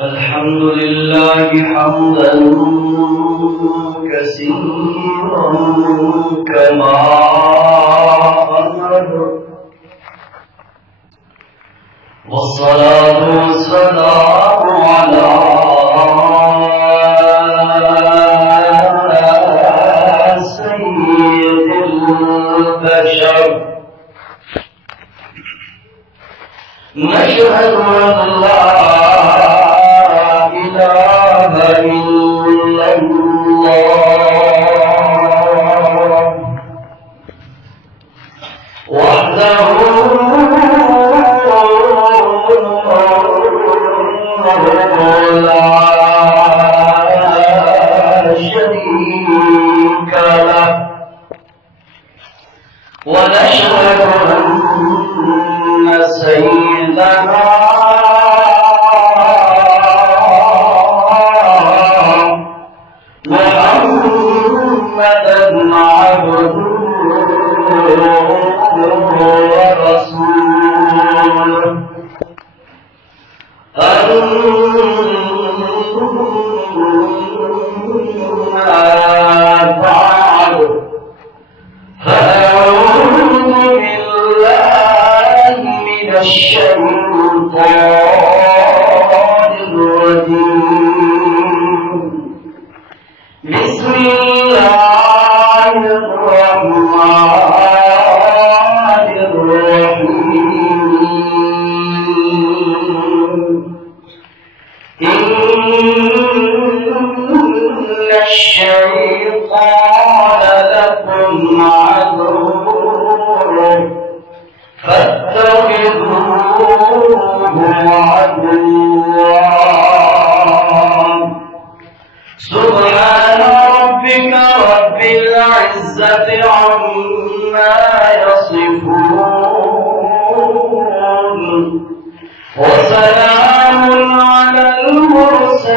الحمد لله حمدا كثيرا كما أمر، والصلاة والسلام على سيد البشر. نشهد أن لا إله إلا الله وحده لا شريك له، ونشهد أن سيدنا محمدا عبده ورسوله. أما بعد، فأعوذ بالله من الشيطان الرجيم. بسم الله الرحمن الرحيم. إن الشيطان لكم عدو فاتخذوه عدوا. سبحان ربك رب العزة عما يصفون، وسلام على المرسلين،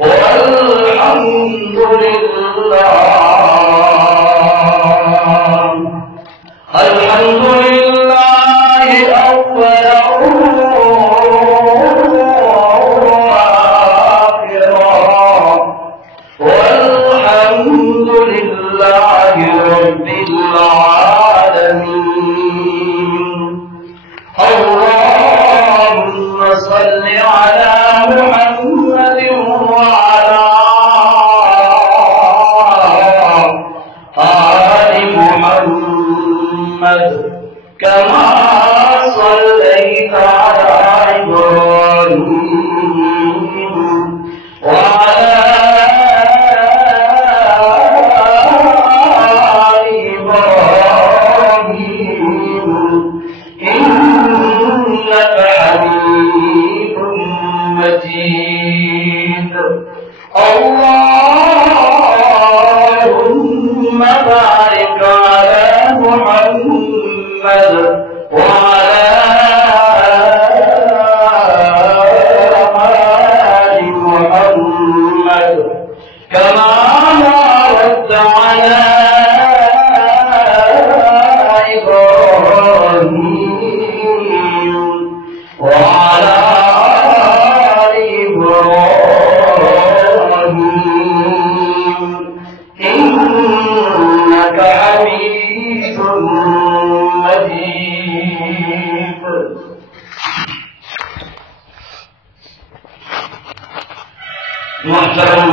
والحمد لله. الحمد لله أولا وآخرا، والحمد لله رب العالمين. اللهم صل على محمد وعلى آل محمد كما صليت على إبراهيم وعلى آل إبراهيم إنك حميد مجيد. اللهم بارك على محمد وعلى آل محمد كما باركت على إبراهيم وعلى آل إبراهيم إنك حميد مجيد. محترم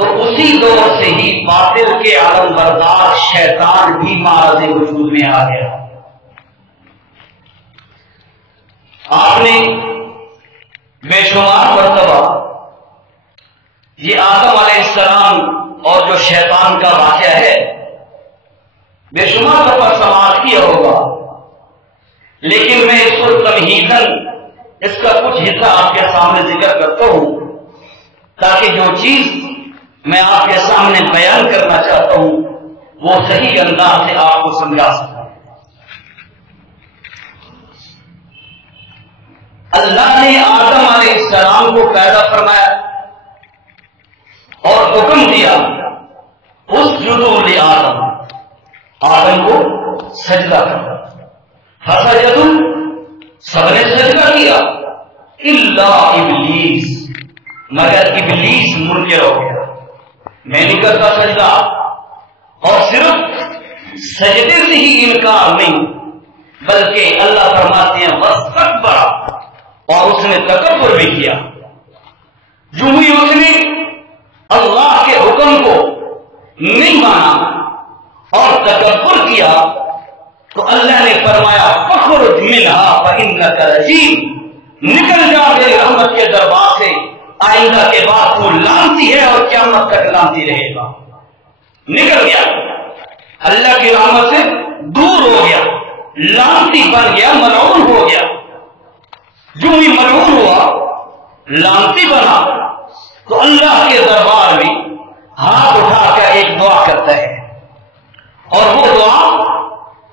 تو اسی دور سے ہی باطل کے عالم بردار شیطان بھی معرض وجود میں آ گیا. آپ نے بے شمار مرتبہ یہ آدم علیہ السلام اور جو شیطان کا واقعہ ہے بے شمار مرتبہ سماعت کیا ہوگا، لیکن میں اس کو تمہیداً اس کا کچھ حصہ آپ کے سامنے ذکر کرتا ہوں تاکہ جو چیز میں آپ کے سامنے بیان کرنا چاہتا ہوں وہ صحیح انداز سے آپ کو سمجھا سکوں. اللہ نے آدم علیہ السلام کو پیدا فرمایا اور حکم دیا اسجدوا لآدم، آدم کو سجدہ کرنا. فسجدوا، سب نے سجدہ کیا، الا ابلیس، مگر ابلیس منکر ہو گیا، میں نہیں کرتا سجدہ. اور صرف سجدے سے ہی انکار نہیں بلکہ اللہ فرماتے ہیں واستکبر، اور اس نے تکبر بھی کیا. جو ہی اس نے اللہ کے حکم کو نہیں مانا اور تکبر کیا تو اللہ نے فرمایا فخرج منها فإنك رجیم، نکل جا میری رحمت کے دربار سے، آئندہ کے بعد تو لعنتی ہے اور قیامت تک لعنتی رہے گا. نکل گیا، اللہ کی رحمت سے دور ہو گیا، لعنتی بن گیا، ملعون ہو گیا. جو ہی ملعون ہوا، لعنتی بنا تو اللہ کے دربار میں ہاتھ اٹھا کر ایک دعا کرتا ہے، اور وہ دعا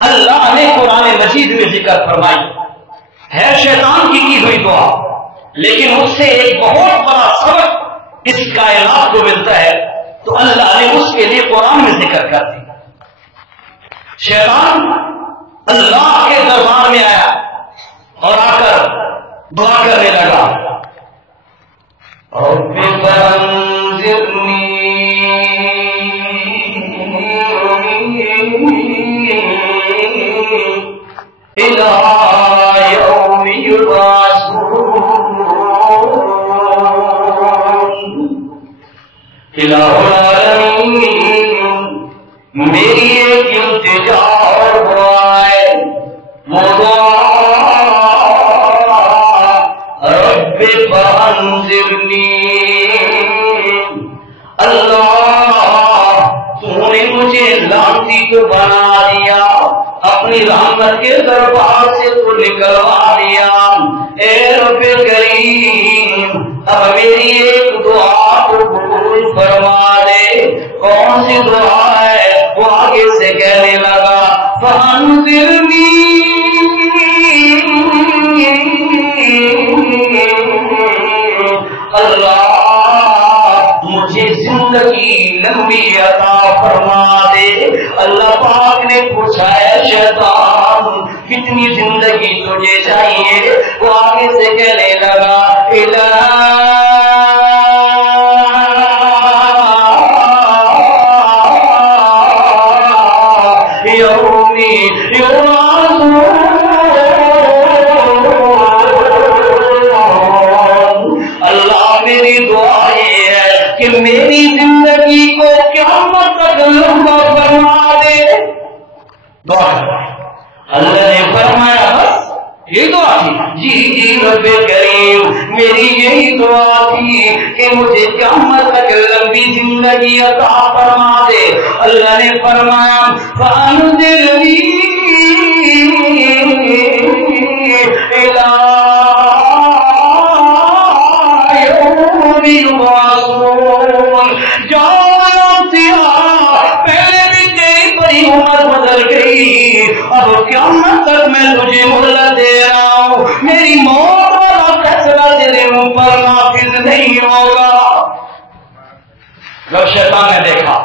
اللہ نے قرآن مجید میں ذکر فرمائی ہے. شیطان کی ہوئی دعا، لیکن اس سے ایک بہت بڑا سبق اس کائنات کو ملتا ہے تو اللہ نے اس کے لیے قرآن میں ذکر کر دی. شیطان اللہ کے دربار میں آیا اور آ کر دعا کرنے لگا، رب فانظرنی الی یوم یبعثون. الہ العالمین، میری ایک التجا اور دعا ہے، وہ دعا رب فانظرنی، اللہ تو نے مجھے لعنتی تو بنا دیا، اپنی رحمت کے دربار سے تو نکلوا دیا. اے رب کریم، اب میری ایک دعا کو قبول فرما دے. کون سی دعا ہے؟ وہ آگے سے کہنے لگا فانظرنی اللہ، مجھے زندگی لمبی عطا فرما دے. اللہ پاک نے پوچھا ہے شیطان کتنی زندگی تجھے چاہیے؟ وہ آگے سے کہنے لگا میری زندگی کو قیامت تک لمبا فرما دے. دعا اللہ نے فرمایا بس یہ دعا تھی؟ جی رب کریم، میری یہی دعا تھی کہ مجھے قیامت تک لمبی زندگی عطا فرما دے. اللہ نے فرمایا فانظرنی الی یوم یبعثون. پہلے بھی تیری بڑی عمر گزر گئی، اب قیامت تک میں تجھے مہلت دے رہا ہوں، میری موت والا فیصلہ تیرے منہ پر نافذ نہیں ہوگا. جب شیطان نے دیکھا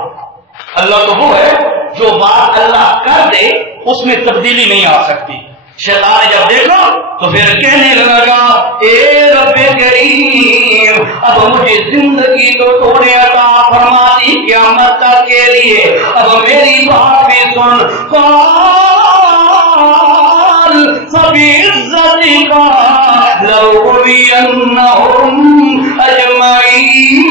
اللہ تو وہ ہے جو بات اللہ کر دے اس میں تبدیلی نہیں آ سکتی. شیطان نے جب دیکھا تو پھر کہنے لگا اے رب کریم، اب مجھے زندگی تو تھوڑے عطا فرما دی قیامت تک کے لیے، اب میری بات بھی سن. قال فبعزتک لأغوینہم اجمعین.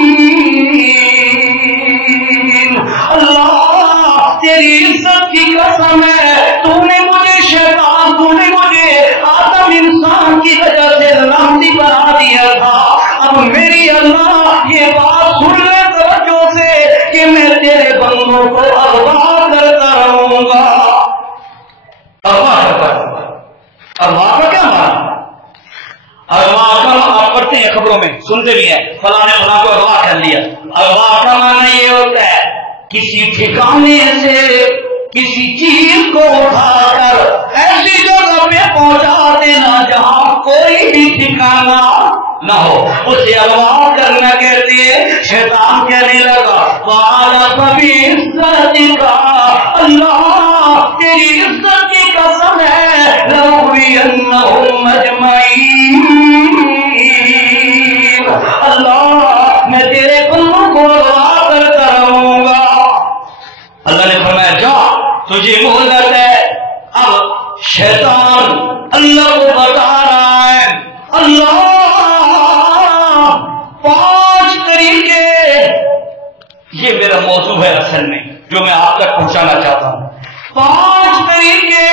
تو نے مجھے شیطان، تو نے مجھے آدم انسان کی وجہ سے لعنتی بنا دیا تھا، اب میری اللہ یہ بات سن لے توجہ سے کہ میں تیرے بندوں کو اغوا کرتا رہوں گا۔ اغوا کرتا رہوں گا۔ اغوا کا کیا معنی؟ اغوا کا آپ پڑھتے ہیں خبروں میں، سنتے بھی ہیں فلاں نے فلاں کو اغوا کر لیا۔ اغوا کا معنی یہ ہوتا ہے کسی ٹھکانے سے کسی چیز کو اٹھا کر ایسی جگہ پہ پہنچا دینا جہاں کوئی بھی ٹھکانا نہ ہو، اسے اغوا کرنا کہتے ہیں۔ شیطان کہنے لگا وَعَلَى فَبِعِزَّتِكَ، اللہ تیری عزت کی قسم ہے لَأُغْوِيَنَّهُمْ أَجْمَعِينَ، اللہ میں تیرے بندوں کو اغوا کرتا رہوں گا۔ اللہ نے فرمایا جا تجھے مہلت ہے۔ اب شیطان اللہ کو بتا رہا ہے اللہ 5 طریقے، یہ میرا موضوع ہے اصل میں جو میں آپ تک پہنچانا چاہتا ہوں۔ 5 طریقے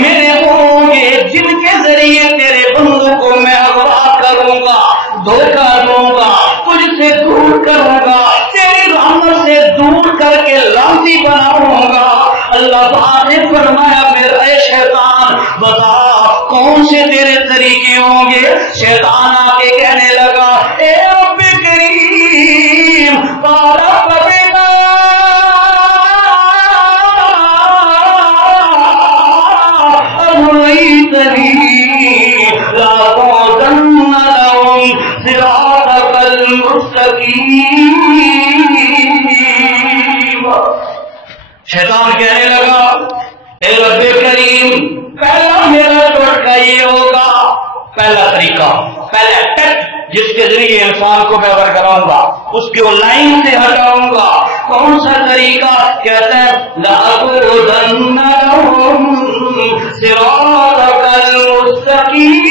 میرے ہوں گے جن کے ذریعے تیرے بندوں کو میں اغوا کروں گا، دھوکہ دوں گا، تجھ سے دور کروں گا، تیری رحمت سے دور کر کے لعنتی بناؤں گا۔ اللہ تعالیٰ نے فرمایا میرا اے شیطان بتا کون سے تیرے طریقے ہوں گے؟ شیطان آ کے کہنے لگا اے رب کریم شیطان کہنے لگا اے رب کریم پہلا میرا ٹوٹکا یہ ہوگا، پہلا طریقہ، پہلا ٹچ جس کے ذریعے انسان کو میں برقرار گا، اس کو لائن سے ہٹاؤں گا۔ کون سا طریقہ؟ کہتا ہے لَأَقْعُدَنَّ لَهُمْ صِرَاطَكَ الْمُسْتَقِيمَ۔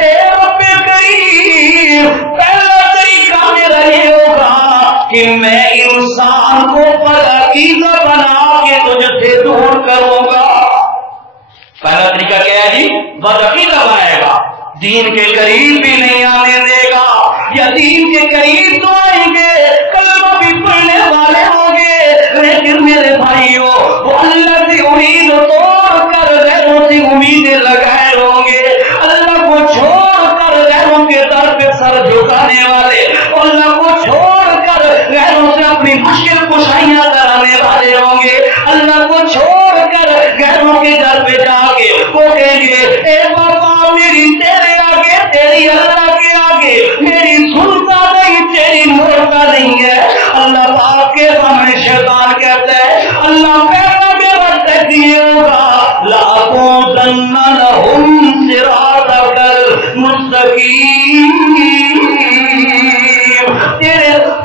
اے رب کریم پہلا طریقہ میرا یہ ہوگا کہ میں انسان کو بدعقیدہ بنا کے تجھ سے دور کروں گا۔ پہلا طریقہ کیا ہے جی؟ بدعقیدہ بنائے گا، دین کے قریب بھی نہیں آنے دے گا، یا دین کے قریب تو آئیں گے، کلمہ بھی پڑھنے والے ہوں گے، لیکن میرے بھائیوں وہ اللہ کی امید توڑ کر غیروں سے امیدیں لگائے ہوں گے، اللہ کو چھوڑ کر غیروں کے در پہ سر جھکانے والے، اللہ کو چھوڑ کر غیروں سے اپنی مشکل کشائیاں کرانے والے ہوں گے، اللہ کو چھوڑ کر غیروں کے در پہ جا کے وہ کہیں گے اے بابا میری تیرے آگے، تیری اللہ کے آگے میری سنتا نہیں، تیری مرتا نہیں ہے۔ اللہ پاک کے سامنے شیطان کہتا ہے اللہ پہلا میرا تجزیہ ہوگا لَأَقْعُدَنَّ لَهُمْ صِرَاطَكَ الْمُسْتَقِيمَ۔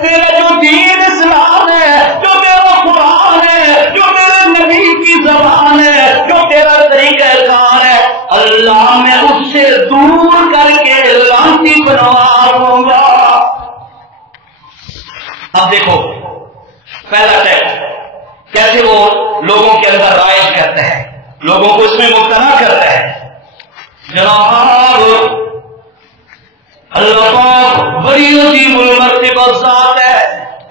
تیرا جو دین اسلام ہے، جو میرا قرآن ہے، جو میرے نبی کی زبان ہے، جو تیرا طریقہ کار ہے، اللہ میں اس سے دور کر کے لعنتی بنوا دوں گا۔ اب دیکھو پہلا ٹیپ کیسے وہ لوگوں کے اندر رائج کرتا ہے، لوگوں کو اس میں مبتلا کرتا ہے۔ جناب اللہ پاک بڑی عظیم المرتبہ ذات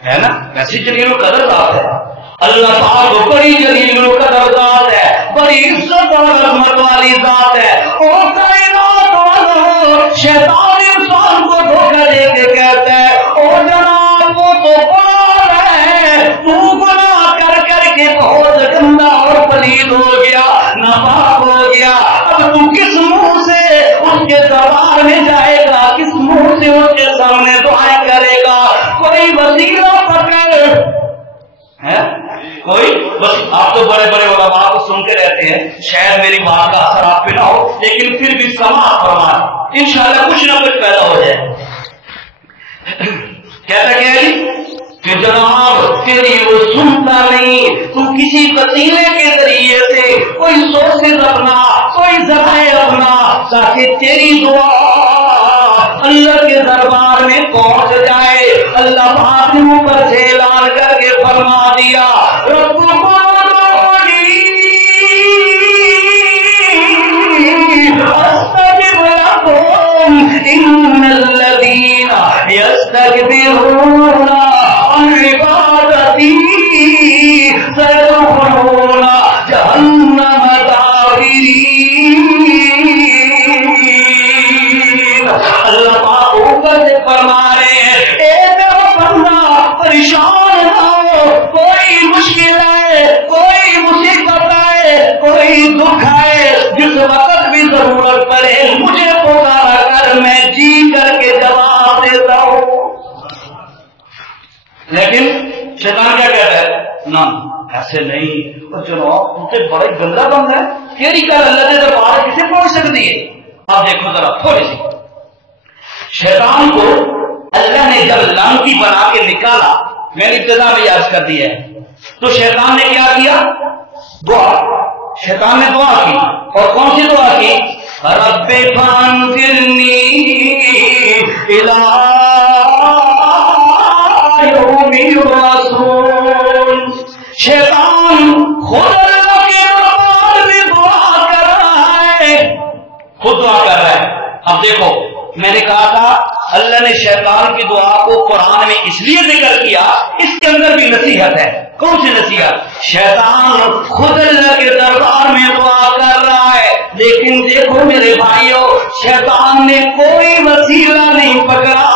ہے نا، ویسی جلیل القدر ذات ہے۔ اللہ پاک بڑی جلیل القدر ذات ہے، بڑی عزت اور عظمت والی ذات ہے۔ اور کائنات والوں شیطان انسان کو دھوکہ دے کے کہتا ہے او جناب وہ تو پار ہے، تو گناہ کر کر کے بہت گندا اور پلید ہو گیا، ناپاک ہو گیا، اب تو کس منہ سے اس کے دربار میں جائے گا، کس منہ سے اس کے سامنے دعائیں کرے گا؟ کوئی وسیلہ پکڑ ہے کوئی؟ بس آپ تو بڑے بڑے علماء کو سنتے رہتے ہیں، شاید میری بات کا اثر آپ پہ نہ ہو، لیکن پھر بھی سماعت فرمائیں، انشاءاللہ کچھ نہ کچھ پیدا ہو جائے۔ کہتا کیا ہے کہ جناب تیری وہ سنتا نہیں، تو کسی وسیلے کے ذریعے سے کوئی سورسز اپنا، کوئی ذرائع اپنا، تاکہ تیری دعا اللہ کے دربار میں پہنچ جائے، اللہ پاک نے اوپر سے اعلان کر کے فرما دیا ربکم ادعونی استجب لکم ان الذین یستکبرون عن عبادتی سيدخلون جهنم داخرين۔ اللہ پاک اوپر سے فرما رہے ہیں اے میرا بندہ پریشان نہ ہو، کوئی مشکل آئے، کوئی مصیبت آئے، کوئی دکھ آئے، جس وقت بھی ضرورت پڑے مجھے پکارا کر، میں جی کر کے جواب دیتا ہوں۔ لیکن شیطان کیا کہتا ہے؟ نہ ایسے نہیں، اور جناب تم سے بڑا گندا بندہ ہے، تیری کل اللہ کے دربار کسے پہنچ سکتی ہے؟ آپ دیکھو ذرا تھوڑی سی، شیطان کو اللہ نے جب لعنتی بنا کے نکالا، میں نے ابتدا میں یاد کر دیا ہے، تو شیطان نے کیا کیا؟ دعا، شیطان نے دعا کی، اور کون سی دعا کی؟ رب فانظرنی الی یوم الرسول۔ شیطان خود اللہ کے دربار میں دعا کر رہا ہے، خود دعا کر رہا ہے۔ اب دیکھو میں نے کہا تھا اللہ نے شیطان کی دعا کو قرآن میں اس لیے ذکر کیا، اس کے اندر بھی نصیحت ہے۔ کون سی نصیحت؟ شیطان خود اللہ کے دربار میں دعا کر رہا ہے، لیکن دیکھو میرے بھائیوں شیطان نے کوئی وسیلہ نہیں پکڑا،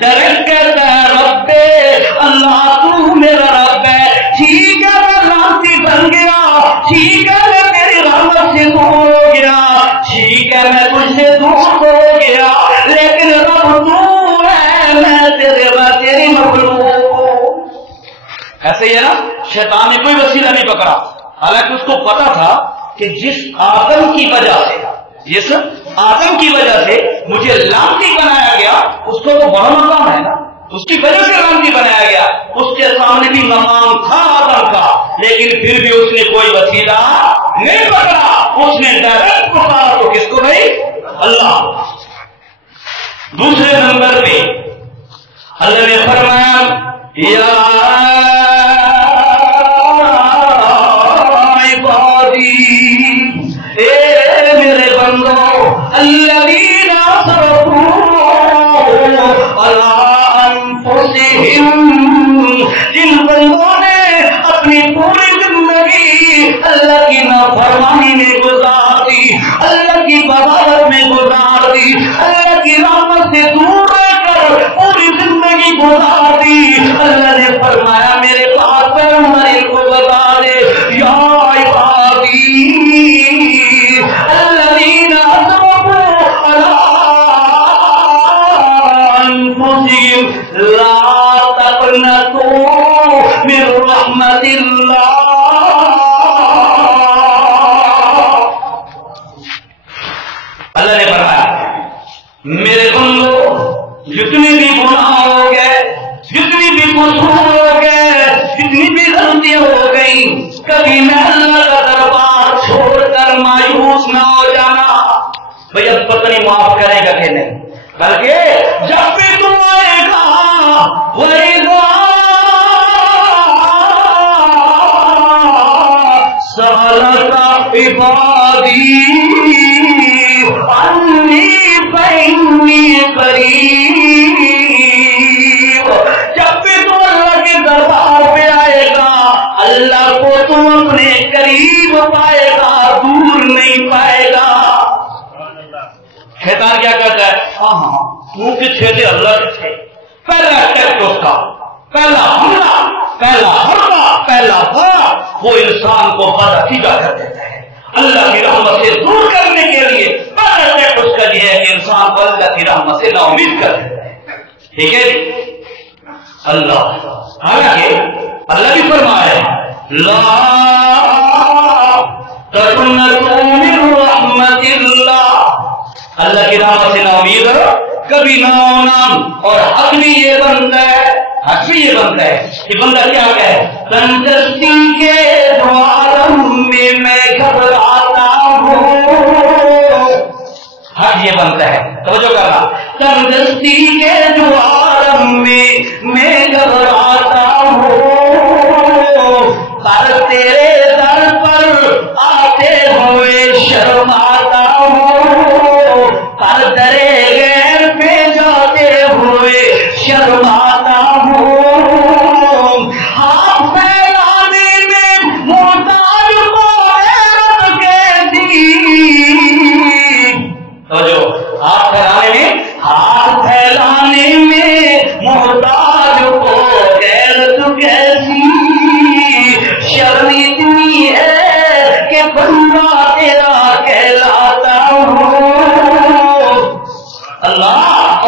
ڈائریکٹ کہتا ہے رب اللہ تو میرا رب ہے، ٹھیک ہے میں لعنتی بن گیا، ٹھیک ہے میں تیری رحمت سے دور ہو گیا، ٹھیک ہے میں تجھ سے دور ہو گیا، لیکن رب تو ہے، میں تیری مخلوق ہوں۔ ایسے ہی ہے نا، شیطان نے کوئی وسیلہ نہیں پکڑا، حالانکہ اس کو پتا تھا کہ جس آدم کی وجہ سے مجھے لعنتی بنایا گیا، اس کو تو بڑا مقام ہے نا، اس کی وجہ سے لعنتی بنایا گیا، اس کے سامنے بھی مقام تھا آدم کا، لیکن پھر بھی اس نے کوئی وسیلہ نہیں پکڑا، اس نے ڈائریکٹ پکارا تو کس کو بھائی؟ اللہ۔ دوسرے نمبر پہ اللہ نے فرمایا یا عبادی، اے میرے بندوں الذین اسرفوا علی انفسہم، جن بندوں نے اپنی پوری زندگی اللہ کی نافرمانی میں گزار دی، اللہ کی بغاوت میں گزار دی، اللہ کی رحمت سے دور رہ کر پوری زندگی گزار دی۔ اللہ نے فرمایا میرے پاس پیغمبر ان کو بتا دے یا عبادی الذین اسرفوا علی انفسہم لا تقنطوا من رحمت اللہ۔ اللہ نے فرمایا میرے بندو جتنی بھی گناہ ہو گئے، جتنی بھی قصور ہو گئے، جتنی بھی غلطیاں ہو گئی، کبھی میں اللہ کا دربار چھوڑ کر مایوس نہ ہو جانا، بھئی اب پتہ نہیں معاف کرے گا کہ نہیں، بلکہ جب بھی تم آئے گا وَإِذَا سَأَلَكَ عِبَادِي عَنِّي فَإِنِّي قَرِيبٌ، جب بھی تم اللہ کے دربار پہ آئے گا اللہ کو تم اپنے قریب پائے گا، دور نہیں پائے گا۔ شیطان کیا کرتا ہے؟ ہاں تم کتنے تھے اللہ کتنے، پہلا ٹیکٹ اس کا، پہلا حملہ، پہلا حملہ، پہلا بار وہ انسان کو بدعقیدہ کر دیتا ہے، اللہ کی رحمت سے دور کرنے کے لیے پہلا ٹیکٹ اس کا یہ ہے کہ انسان کو اللہ کی رحمت سے نا امید کر دیتا ہے۔ ٹھیک ہے اللہ، حالانکہ اللہ بھی فرمایا لا تقنطوا من رحمت اللہ، اللہ کی رحمت سے نا امید کبھی نہ ہونا۔ اور حق بھی یہ بنتا ہے، حق بھی یہ بنتا ہے کہ بندہ کیا کہے تندرستی کے عالم میں گھبراتا ہوں، حق یہ بنتا ہے. توجہ کرنا. تندرستی کے جو عالم میں گھبراتا ہوں پر تیرے در پر آتے ہوئے شرماتا ہوں پر درے غیر پہ جاتے ہوئے شرماتا ہوں ہاتھ پھیلانے میں محتاج ہاتھ پھیلانے میں محتاج کو غیرت کیسی شرم اتنی ہے کہ بندہ تیرا کہلاتا ہوں. اللہ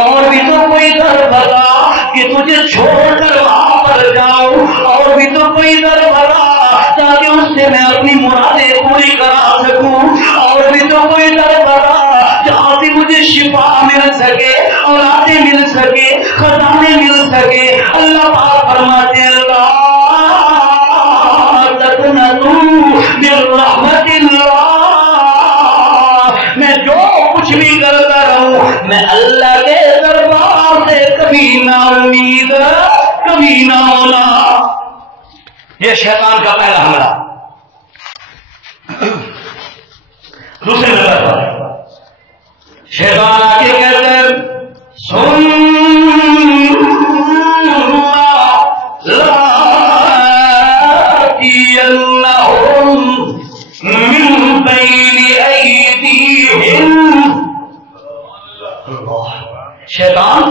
اور بھی تو کوئی در بتا کہ تجھے چھوڑ کر وہاں پر جاؤں, اور بھی تو کوئی در بتا تاکہ اس سے میں اپنی مرادیں پوری کرا سکوں, اور بھی تو کوئی در بتا جہاں سے مجھے شفا مل سکے, اولادیں مل سکے, خزانے مل سکے. اللہ پاک فرماتے اللہ تقنطوا من رحمت اللہ, میں جو کچھ بھی کرتا رہوں میں اللہ کے دربار سے کبھی نہ امید کبھی نہ ہونا. یہ شیطان کا پہلا حملہ. دوسرے نمبر پر شیطان آ کے کہتے ہیں سن لآتینہم من بین ایدیہم. شیطان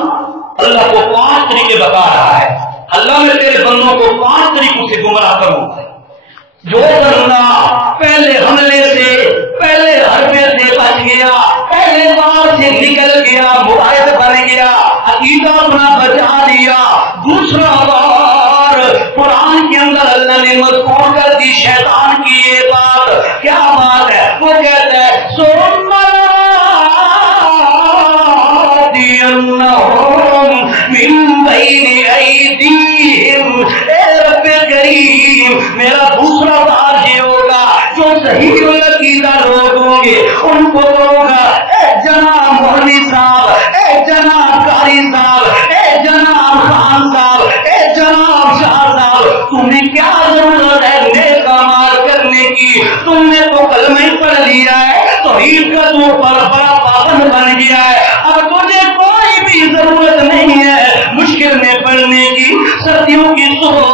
اللہ کو 5 طریقے بتا رہا ہے. اللہ میں تیرے بندوں کو 5 طریقوں سے گمراہ کروں. جو بندہ پہلے حملے سے پہلے حربے سے بچ گیا, پہلے بار سے نکل گیا, معاہد بن گیا, عقیدہ اپنا بچا لیا, دوسرا بار قرآن کے اندر اللہ نے مذکور کر دی شیطان کی یہ بات. کیا بات ہے؟ وہ کہتا ہے ثم لآتینہم من بین ایدیہم. اے رب کریم میرا دوسرا بار یہ ہوگا جو صحیح عقیدہ لوگ ہوں گے ان کو ہوگا اے جناب مولوی صاحب, اے جناب قاری صاحب, اے جناب خان صاحب, اے جناب شاہ صاحب, تمہیں کیا ضرورت ہے نیک اعمال کرنے کی؟ تم نے تو کلمہ پڑھ لیا ہے, توحید کا تو بڑا پابند بن گیا ہے, اب تجھے کوئی بھی ضرورت نہیں ہے مشکل میں پڑھنے کی. سردیوں کی صبح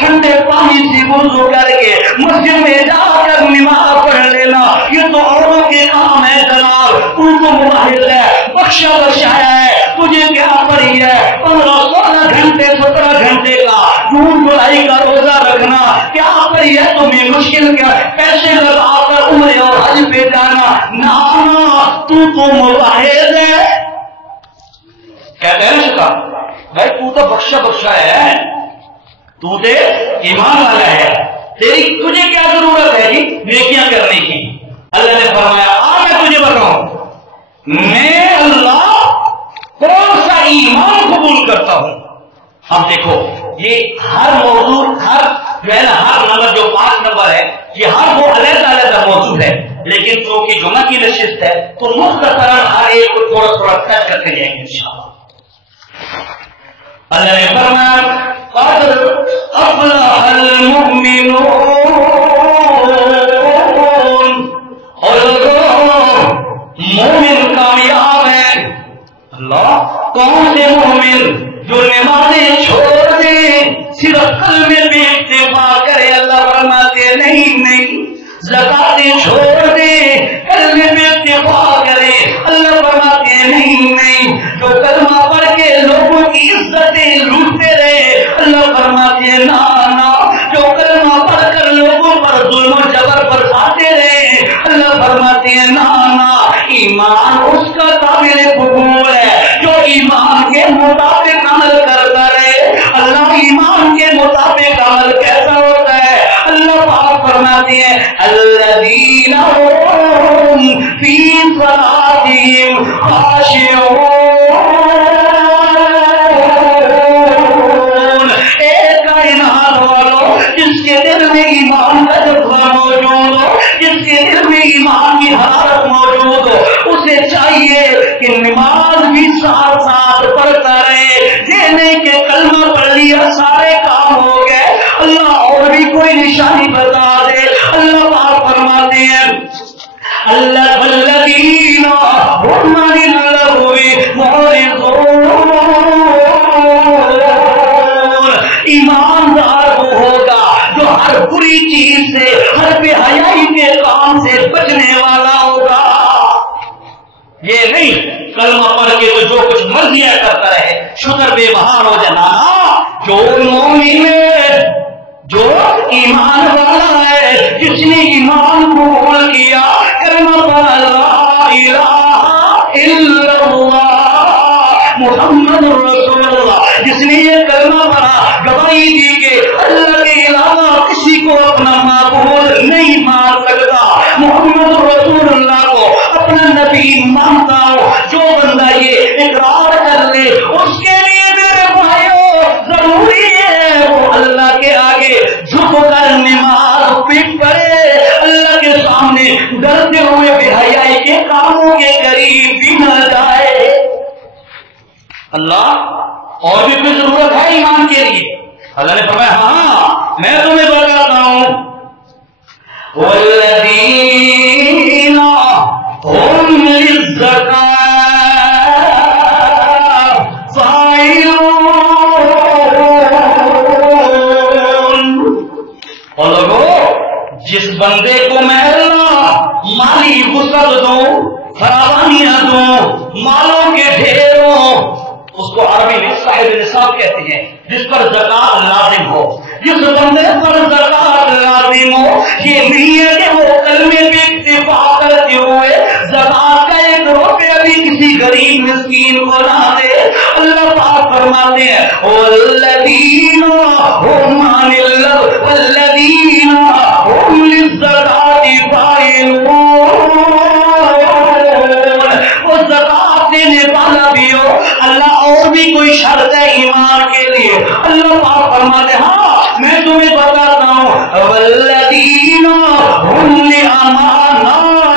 ٹھنڈے پانی سے وضو کر کے مسجد میں جا کر نماز پڑھ لینا یہ تو عورتوں کے کام ہے جناب. تو مباحث ہے, بخشا بخشایا ہے, تجھے کیا پڑی ہے 15-16 گھنٹے 17 گھنٹے کا جون جولائی کا روزہ رکھنا, کیا پڑی ہے تمہیں مشکل کیا پیسے لگا کر عمرے اور حج پہ جانا؟ نہ تو مباحث ہے. کہتے ہیں شکا بھائی تو بخشا بخشا ہے, تو دے ایمان والا ہے, تجھے کیا ضرورت ہے جی نیکیاں کرنے کی؟ اللہ نے فرمایا میں تجھے بتاؤں میں اللہ کون سا ایمان قبول کرتا ہوں. اب دیکھو یہ ہر موضوع ہر جو ہے نا ہر نمبر جو 5 نمبر ہے یہ ہر وہ علیحدہ علیحدہ موضوع ہے, لیکن چونکہ جمعہ کی نشست ہے تو مختصراً ہر ایک کو تھوڑا تھوڑا ٹچ کرتے جائیں گے انشاءاللہ. اللہ نے فرمایا قد افلح المؤمنون, اور مومن کامیاب ہے. اللہ کون سے مومن؟ جو نمازیں چھوڑ دے صرف قلب میں اکتفا کرے. اللہ فرماتے نہیں زکاتیں چھوڑ دے قلب میں اکتفا کرے. اللہ فرماتے نہیں جو کلمہ پڑھ کے لوگوں کی عزتیں لوٹتے رہے. اللہ فرماتے نا جو کلمہ پڑھ کر لوگوں پر ظلم و جبر برساتے رہے. اللہ فرماتے نا ایمان اس کا قابل قبول ہے جو ایمان کے مطابق عمل کرتا رہے. اللہ ایمان کے مطابق عمل کیسا ہوتا ہے؟ اللہ پاک فرماتے ہیں الذین هم فی صلاتہم خاشعون. ایک کائنات والو جس کے دل میں ایمان کا جذبہ موجود ہو, جس کے دل میں ایمان کی حرارت موجود ہو, اسے چاہیے نماز بھی ساتھ ساتھ پڑھتا رہے، یہ نہیں کہ کلمہ پڑھ لیا سارے کام ہو گئے، اللہ اور بھی کوئی نشانی بتا دے۔ اللہ پاک فرماتے ہیں اللہ والذین هم عن اللغو معرضون، ایماندار وہ ہوگا جو ہر بری چیز سے، ہر بے حیائی کے کام سے بچنے والا ہوگا۔ یہ نہیں کلمہ پڑھ کے تو جو کچھ مرضیاں کرتا رہے، شکر بے بہار ہو جانا۔ جو مومن ہے، جو ایمان والا ہے، جس نے ایمان قبول کیا، کلمہ پڑھا لا الہ الا اللہ محمد رسول اللہ، جس نے یہ کلمہ پڑھا، گواہی دی کہ اللہ کے علاوہ کسی کو اپنا معبود نہیں مان سکتا، محمد رسول اللہ کو اپنا نبی مانتا ہو، جو بندہ یہ اقرار کر لے، اس کے لیے میرے بھائیوں ضروری ہے وہ اللہ کے آگے جھک کر نماز بھی پڑھے، اللہ کے سامنے ڈرتے ہوئے بے حیائی کے کاموں کے قریب بھی نہ جائے۔ اللہ اور بھی کوئی ضرورت ہے ایمان کے لیے؟ اللہ نے فرمایا ہاں میں تمہیں بتاتا ہوں، والذین هم للزکاة فاعلون، اور لوگوں جس بندے کو میں اللہ مالی وسعت دوں، فراوانیاں دوں، مالوں کے ڈھیروں، اس کو عربی میں صاحب نصاب کہتے ہیں، جس پر زکات لازم ہو، جس بندے پر زکات لازم ہو، یہ نہیں ہے کہ وہ کلمے پہ اکتفا کرتے ہوئے زکات کا 1 روپیہ بھی کسی غریب مسکین کو نہ دے۔ اللہ پاک فرماتے ہیں والذین هم عن اللغو والذین هم للزکاة فاعلون، وہ زکات دینے والا بھی ہو، اللہ اور بھی کوئی شرط ہے ایمان کے لیے؟ اللہ پاک فرماتے ہاں میں تمہیں بتاتا ہوں والذین هم لأماناتهم،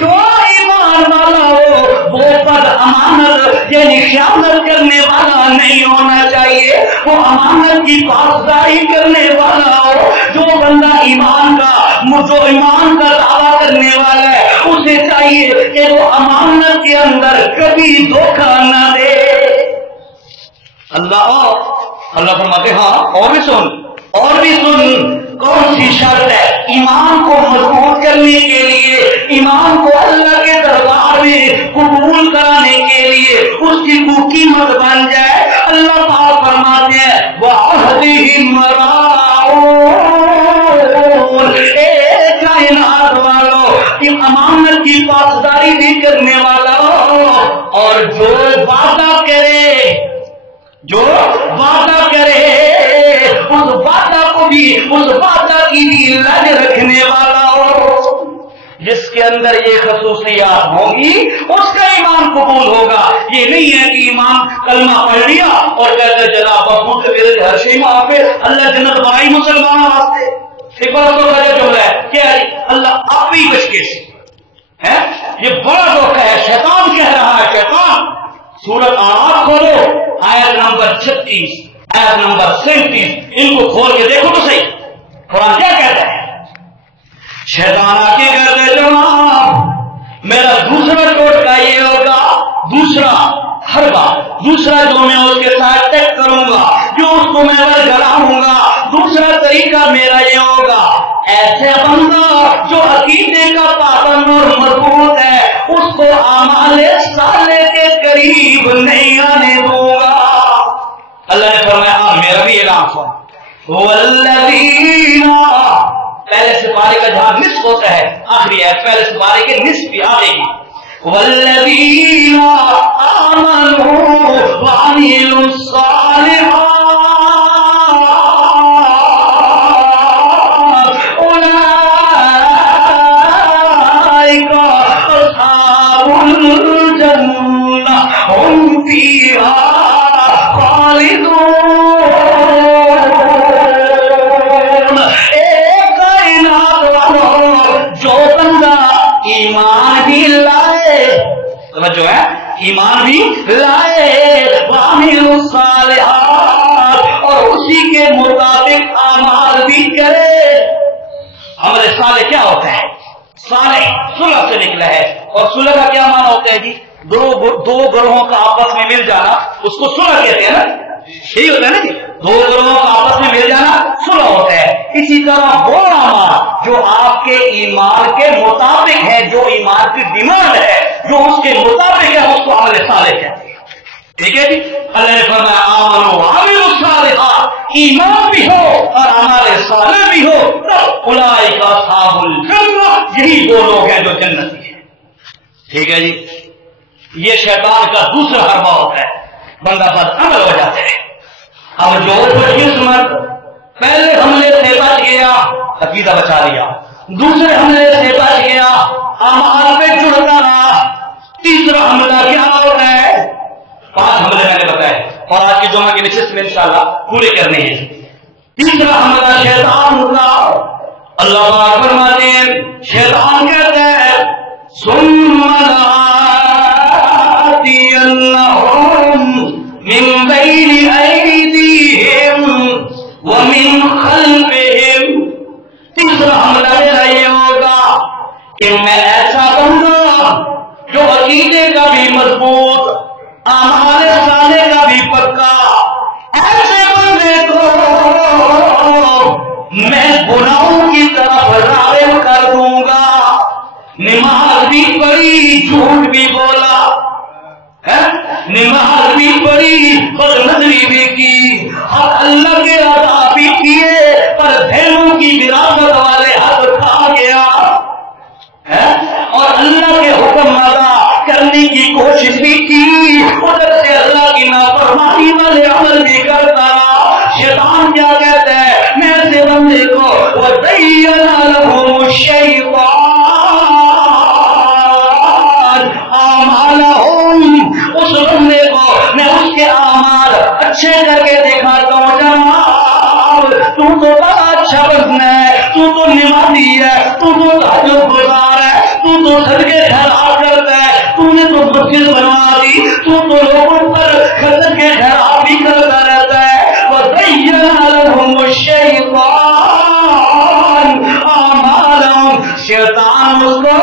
جو ایمان والا ہو وہ پر امانت یعنی خیانت کرنے والا نہیں ہونا چاہیے، وہ امانت کی پاسداری کرنے والا ہو۔ جو بندہ ایمان کا دعویٰ کرنے والا ہے، اسے چاہیے کہ وہ امانت کے اندر کبھی دھوکہ نہ دے۔ اللہ فرماتے ہاں اور بھی سن کون سی شرط ہے ایمان کو مضبوط کرنے کے لیے، ایمان کو اللہ کے دربار میں قبول کرانے کے لیے اس کی کو قیمت بن جائے۔ اللہ پاک فرماتے ہیں وَعَهْدِهِمْ رَاعُونَ، اے کائنات والو امانت کی پاسداری بھی کرنے والا ہو، اور جو وعدہ کرے اس وعدہ کو بھی، اس وعدہ کی بھی لج رکھنے والا ہو۔ جس کے اندر یہ خصوصیات ہوں گی اس کا ایمان قبول ہوگا۔ یہ نہیں ہے کہ ایمان کلمہ پڑھ لیا اور کہتے جناب بابو کے میرے ہر شئی معاف ہے، اللہ جنت بنائی مسلمانوں واسطے۔ ایک بار تو کہا جو ہے کہ اللہ آپ ہی بچ کے ہے، یہ بڑا دھوکہ ہے، شیطان کہہ رہا ہے، شیطان۔ سورۃ اعراف کھولو، آیت نمبر 36، آیت نمبر 37، ان کو کھول کے دیکھو تو صحیح، قرآن کیا کہتا ہے؟ شیطان آ کے کہتے جناب میرا دوسرا ٹوٹکا یہ ہوگا، دوسرا حربہ، دوسرا جو میں اس کے ساتھ طے کروں گا، جو اس کو میں ورگلاؤں گا، دوسرا طریقہ میرا یہ ہوگا ایسے بندہ جو عقیدے کا پابند اور مضبوط ہے اس کو اعمال صالح کے قریب نہیں آنے دوں گا۔ اللہ نے فرمایا ہاں میرا بھی اعلان سن، والذین، پہلے سپارے کا جہاں نصف ہوتا ہے آخری ہے، پہلے سپارے کے نصف بھی آ گئی، والذین آمنوا وعملوا الصالحات اولئک اصحاب الجنہ هم فیہا خالدون۔ ایمان ہی لائے، توجہ ہے، ایمان بھی لائے وعملوا الصالحات اور اسی کے مطابق اعمال بھی کرے. عمل صالح کیا ہوتا ہے؟ صالح صلح سے نکلا ہے. اور صلح کا کیا معنی ہوتا ہے جی؟ دو گروہوں کا آپس میں مل جانا اس کو صلح کہتے ہیں نا. یہی ہوتا ہے نا جی, دو گروہوں کا آپس میں مل جانا صلح ہوتا ہے. اسی طرح وہ اعمال جو آپ کے ایمان کے مطابق ہے, جو ایمان کی ڈیمانڈ ہے, جو اس کے مطابق ہے, اس کو عمل صالح کہتے ہیں. ٹھیک ہے جی. اللہ نے فرمایا آمنوا وعملوا الصالحات, ایمان بھی ہو اور اعمال صالح بھی ہو تو اولئک اصحاب الجنہ, یہی وہ لوگ ہیں جو جنتی ہیں. ٹھیک ہے جی. یہ شیطان کا دوسرا حربہ ہوتا ہے, بندہ بد عمل ہو جاتا ہے. اب جو قسمت پہلے حملے سے بچ گیا عقیدہ بچا لیا, دوسرے حملے سے بچ گیا اعمال پہ جڑتا رہا, تیسرا حملہ کیا ہوتا ہے؟ 5 حملے میں نے بتائے اور آج کی جمعہ کی نشست میں انشاءاللہ پورے کرنے ہیں. تیسرا حملہ شیطان کا. اللہ پاک فرماتے ہیں شیطان کہتا ہے ثم من بين أيديهم ومن خلفهم. تیسرا حملہ میرا یہ ہوگا کہ میں ایسا بندہ جو عقیدے کا بھی مضبوط, اعمال صالح کا بھی پکا, ایسے بندے کو میں گناہوں کی طرف راغب کر دوں گا. نماز بھی پڑھی, جھوٹ بھی بولا, نماز بھی پڑھی, بد نظری بھی کی, اور اللہ کے عطا بھی کیے, پر بہنوں کی وراثت والے حق کھا گیا, اور اللہ کے حکم ادا کرنے کی کوشش بھی کی, ادھر سے اللہ کی نافرمانی والے عمل بھی کرتا رہا. شیطان کیا کہتا ہے میں ایسے بندے کو وَزَيَّنَ لَهُمُ الشَّيْطَانُ اس بندے کو میں اس کے اعمال اچھے کر کے دکھاتا ہوں. جناب تو بڑا اچھا بندہ ہے, تو نمازی ہے, تو تہجد گزار ہے, تو صدقے خیرات کرتا ہے, تو نے تو مسجد بنوا دی, تو لوگوں پر خرچ کے خیرات بھی کرتا رہتا ہے. وَزَيَّنَ لَهُمُ الشَّيْطَانُ أَعْمَالَهُمْ, شیطان اس کو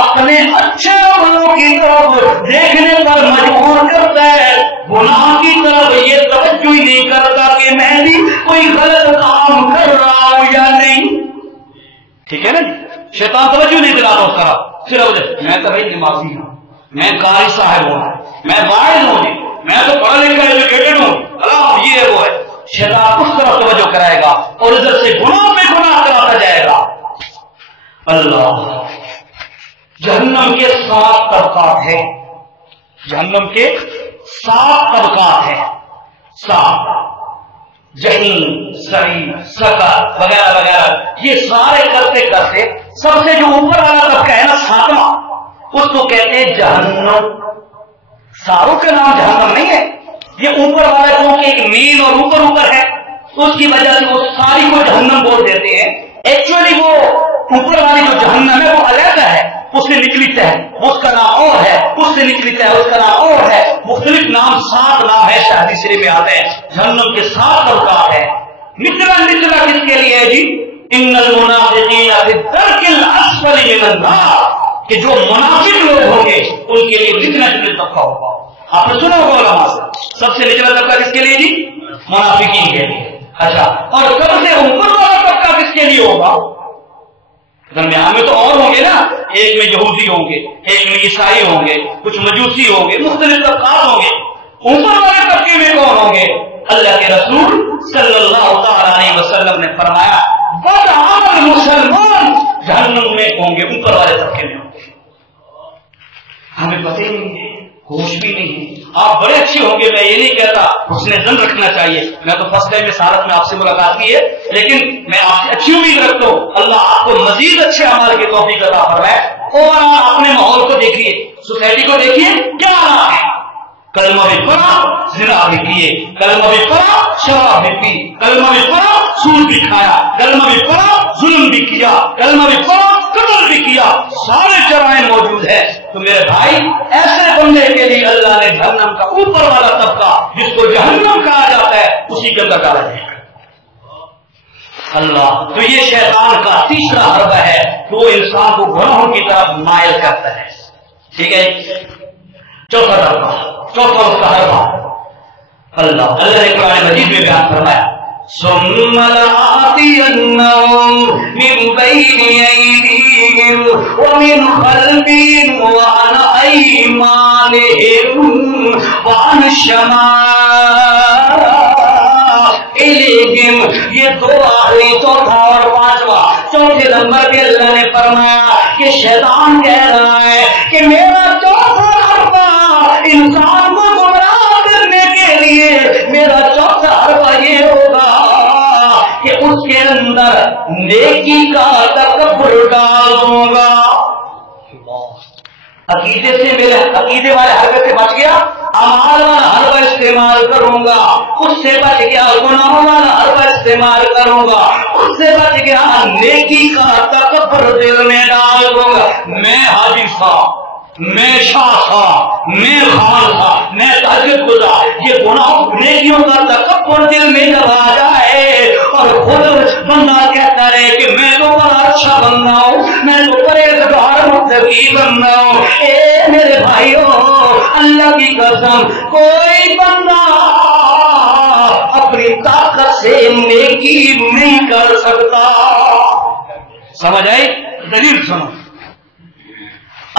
اپنے اچھے عملوں کی طرف دیکھنے پر مجبور کرتا ہے, گناہ کی طرف یہ توجہ ہی نہیں کرتا کہ میں بھی کوئی غلط کام کر رہا ہوں یا نہیں. ٹھیک ہے نا جی. شیطان توجہ نہیں دلاتا اس طرف, صرف میں تو بھائی نمازی ہوں, میں قاری صاحب ہوں, میں واعظ ہوں جی, میں تو پڑھا لکھا ایجوکیٹڈ ہوں, اللہ یہ ہے وہ ہے. شیطان اس طرف توجہ کرائے گا اور ادھر سے گناہ پہ گناہ کراتا جائے گا. اللہ جہنم کے 7 طبقات ہیں, جہنم کے 7 طبقات ہیں, 7 جہنم, سعیر, سقر وغیرہ وغیرہ. یہ سارے کرتے کرتے سب سے جو اوپر والا طبقہ ہے نا 7واں, اس کو کہتے ہیں جہنم. ساروں کا نام جہنم نہیں ہے, یہ اوپر والا کیونکہ ایک مین اور اوپر ہے اس کی وجہ سے وہ ساری کو جہنم بول دیتے ہیں. ایکچولی وہ اوپر والی جو جہنم ہے وہ علیحدہ ہے, اس سے نکلی تہ اس کا نام اور ہے, اس سے نکلی تہ اس کا نام اور ہے, مختلف نام 7 نام ہے حدیث شریف میں آتے ہیں. جہنم کے 7 طبقات ہیں. نچلا کس کے لیے ہے جی؟ ان المنافقین فی الدرک الاسفل من النار, کہ جو منافق لوگ ہوں گے ان کے لیے نچلا طبقہ ہوگا. آپ نے سنا ہوگا علماء سے, سب سے نچلا طبقہ کس کے لیے جی؟ منافقین کے لیے. اچھا, اور سب سے اوپر والا طبقہ کس کے لیے ہوگا؟ درمیان میں تو اور ہوں گے نا, ایک میں یہودی ہوں گے, ایک میں عیسائی ہوں گے, کچھ مجوسی ہوں گے, مختلف طبقات ہوں گے. اوپر والے طبقے میں کون ہوں گے؟ اللہ کے رسول صلی اللہ تعالی علیہ وسلم نے فرمایا بدعمل مسلمان جہنم میں ہوں گے, اوپر والے طبقے میں ہوں گے. ہمیں پتہ ہی نہیں ہے, ہوش بھی نہیں ہے. آپ بڑے اچھے ہوں گے, میں یہ نہیں کہتا, حسن ظن رکھنا چاہیے. میں تو فرسٹ ٹائم میں سارت میں آپ سے ملاقات کی ہے, لیکن میں آپ سے اچھی امید رکھتا ہوں اللہ آپ کو مزید اچھے اعمال کی توفیق عطا فرمائے. اور آپ اپنے ماحول کو دیکھیے, سوسائٹی کو دیکھیے, کیا رہا ہے. کلمہ بھی پڑھا, زنا بھی کیے, کلمہ بھی پڑھا, شراب بھی پی, کلمہ بھی پڑھا, سود بھی کھایا, کلمہ بھی پڑھا, ظلم بھی کیا, کلمہ بھی پڑھا, قتل بھی کیا, سارے جرائم موجود ہے. تو میرے بھائی ایسے بندے کے جہنم کا اوپر والا طبقہ جس کو جہنم کہا جاتا ہے اسی کے اندر ڈالا جائے گا۔ اللہ، تو یہ شیطان کا تیسرا حربہ ہے کہ وہ انسان کو گناہوں کی طرف مائل کرتا ہے۔ ٹھیک ہے، چوتھا حربہ، چوتھا اس کا حربہ اللہ نے قرآن مجید میں بیان فرمایا، ثم لآتينهم من بين أيديهم ومن خلفهم وعن أيمانهم وعن شمائلهم۔ یہ دو آخری، چوتھا اور پانچواں۔ چوتھے نمبر پہ اللہ نے فرمایا کہ شیطان کہہ رہا ہے کہ میرا چوتھا حربہ انسان کو گمراہ کرنے کے لیے، میرا چوتھا حربہ یہ ہوگا کہ اس کے اندر نیکی کا تکبر ڈال دوں گا۔ عقیدے سے، میرے عقیدے والے حربے سے بچ گیا، اعمال والا حربہ استعمال کروں گا، اس سے بچ گیا، گناہوں والا حربہ استعمال کروں گا، اس سے بچ گیا، نیکی کا تکبر دل میں ڈال دوں گا۔ میں حاجی صاحب، میں شاہ صاحب، میں خان صاحب، میں تہجد گزار، یہ گناہ نیکیوں کا تکبر دل میں جب آ جائے اور خود بندہ کہتا رہے کہ میں تو بڑا اچھا بندہ ہوں، میں تو پرہیزگار متقی بندہ ہوں، اے میرے بھائیوں، اللہ کی قسم کوئی بندہ اپنی طاقت سے نیکی نہیں کر سکتا۔ سمجھ آئی؟ دلیل سنو۔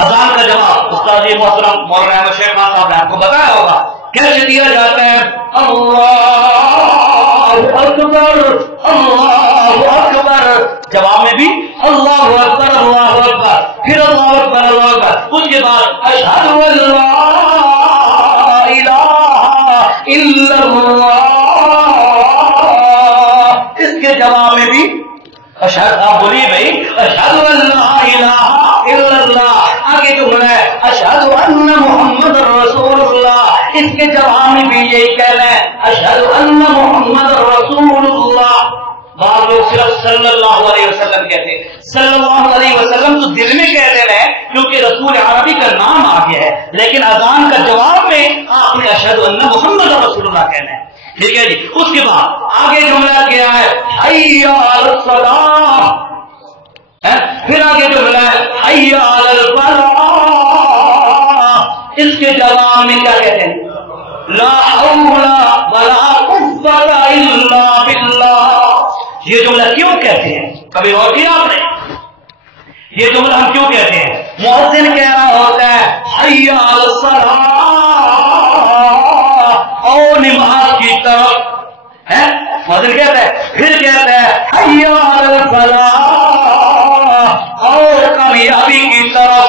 اذان کا جواب استاد محترم مولانا احمد شیخ خان صاحب نے آپ کو بتایا ہوگا کیسے دیا جاتا ہے؟ اللہ اکبر، اللہ اکبر، جواب میں بھی اللہ اکبر، اللہ اکبر، پھر اللہ اکبر، اللہ اکبر، اس کے بعد اشہد ان لا الہ الا اللہ، اس کے جواب میں بھی اشہد، آپ بولیے بھائی، اشہد ان لا الہ الا اللہ، آگے جو بولا ہے اشہد ان محمد رسول اللہ، اس کے جواب میں بھی یہی کہنا ہے اشہد ان محمد رسول اللہ۔ بعض لوگ صرف صلی اللہ علیہ وسلم کہتے ہیں، صلی اللہ علیہ وسلم تو دل میں کہتے رہے کیونکہ رسول عربی کا نام آ گیا ہے، لیکن اذان کا جواب میں آپ نے اشہد ان محمد رسول اللہ کہنا ہے۔ ٹھیک ہے جی، اس کے بعد آگے جملہ کیا ہے؟ حی علی الصلاۃ، پھر آگے جملہ ہے حی علی الفلاح، اس کے جواب میں کیا کہتے ہیں؟ لا حول ولا قوت الا باللہ۔ یہ جملہ کیوں کہتے ہیں؟ کبھی غور کیا آپ نے؟ یہ جملہ ہم کیوں کہتے ہیں؟ مؤذن کہہ رہا ہوتا ہے حی علی الصلاۃ، او نماز کی طرف ہے، مؤذن کہتا ہے، پھر کہتا ہے حی علی الفلاح، اور کامیابی کی طرف۔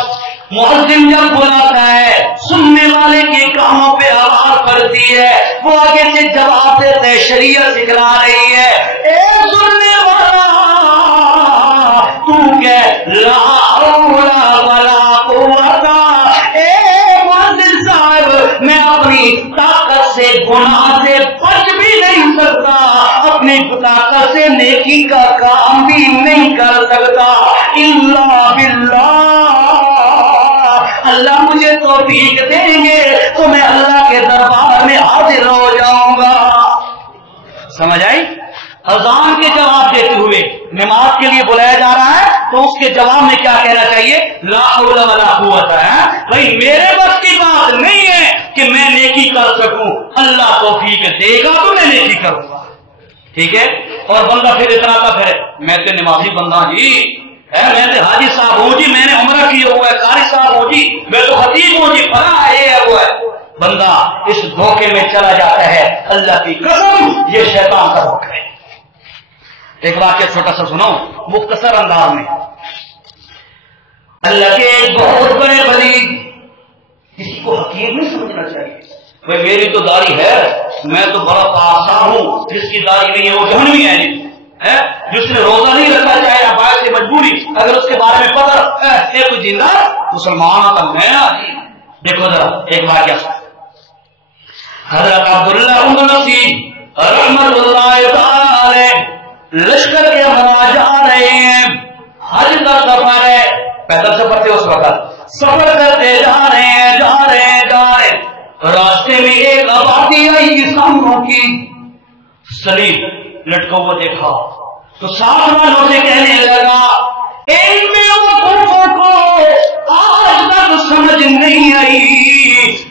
مؤذن جب بلاتا ہے سننے والے کے کاموں پہ آواز پڑتی ہے، وہ آگے سے جواب دیتے ہیں، شریعت سکھلا رہی ہے، اے سننے والا تو کہ لا حول ولا قوت، اے مؤذن صاحب میں اپنی طاقت سے گناہ سے بچ بھی نہیں سکتا، اپنی طاقت سے نیکی کا کام بھی نہیں کر سکتا، الا باللہ، اللہ مجھے توفیق دیں گے تو میں اللہ کے دربار میں حاضر ہو جاؤں گا۔ سمجھ آئی؟ اذان کے جواب دیتے ہوئے نماز کے لیے بلایا جا رہا ہے تو اس کے جواب میں کیا کہنا چاہیے؟ لا حول ولا قوت ہے، بھائی میرے بس کی بات نہیں ہے کہ میں نیکی کر سکوں، اللہ توفیق دے گا تو میں نیکی کروں گا۔ ٹھیک ہے؟ اور بندہ پھر اتنا تھا، پھر میں تو نمازی بندہ جی، میں تو حاجی صاحب ہوں جی، میں نے عمرہ کیا ہوا ہے، قاری صاحب ہوں جی، میں تو خطیب ہوں جی، فلاں یہ ہے وہ ہے۔ بندہ اس دھوکے میں چلا جاتا ہے، اللہ کی قسم یہ شیطان کا دھوکہ ہے۔ ایک واقعہ چھوٹا سا سنو مختصر انداز میں۔ اللہ کے ایک بہت بڑے ولی، کسی کو حقیر نہیں سمجھنا چاہیے، بھائی میری تو داڑھی ہے، میں تو بڑا پاسا ہوں، جس کی داڑھی نہیں ہے وہ جہنمی ہے، جس نے روزہ نہیں رکھا چاہے ابائے سے مجبوری، اگر اس کے بارے میں پتہ ہے کوئی زندہ مسلمان آتا میں آجی۔ دیکھو ذرا ایک واقعہ، حضرت عبداللہ بن مسعود رحمت اللہ تعالی لشکر کے ہمراہ جا رہے ہیں، حج کا سفر ہے، پیدل سفر تھے اس وقت، سفر کرتے جا رہے ہیں، راستے میں ایک آبادی آئی عیسائیوں کی، صلیب لٹکا ہوا دیکھا تو ساتھ والوں سے کہنے لگا ان بیوقوفوں کو آج تک سمجھ نہیں آئی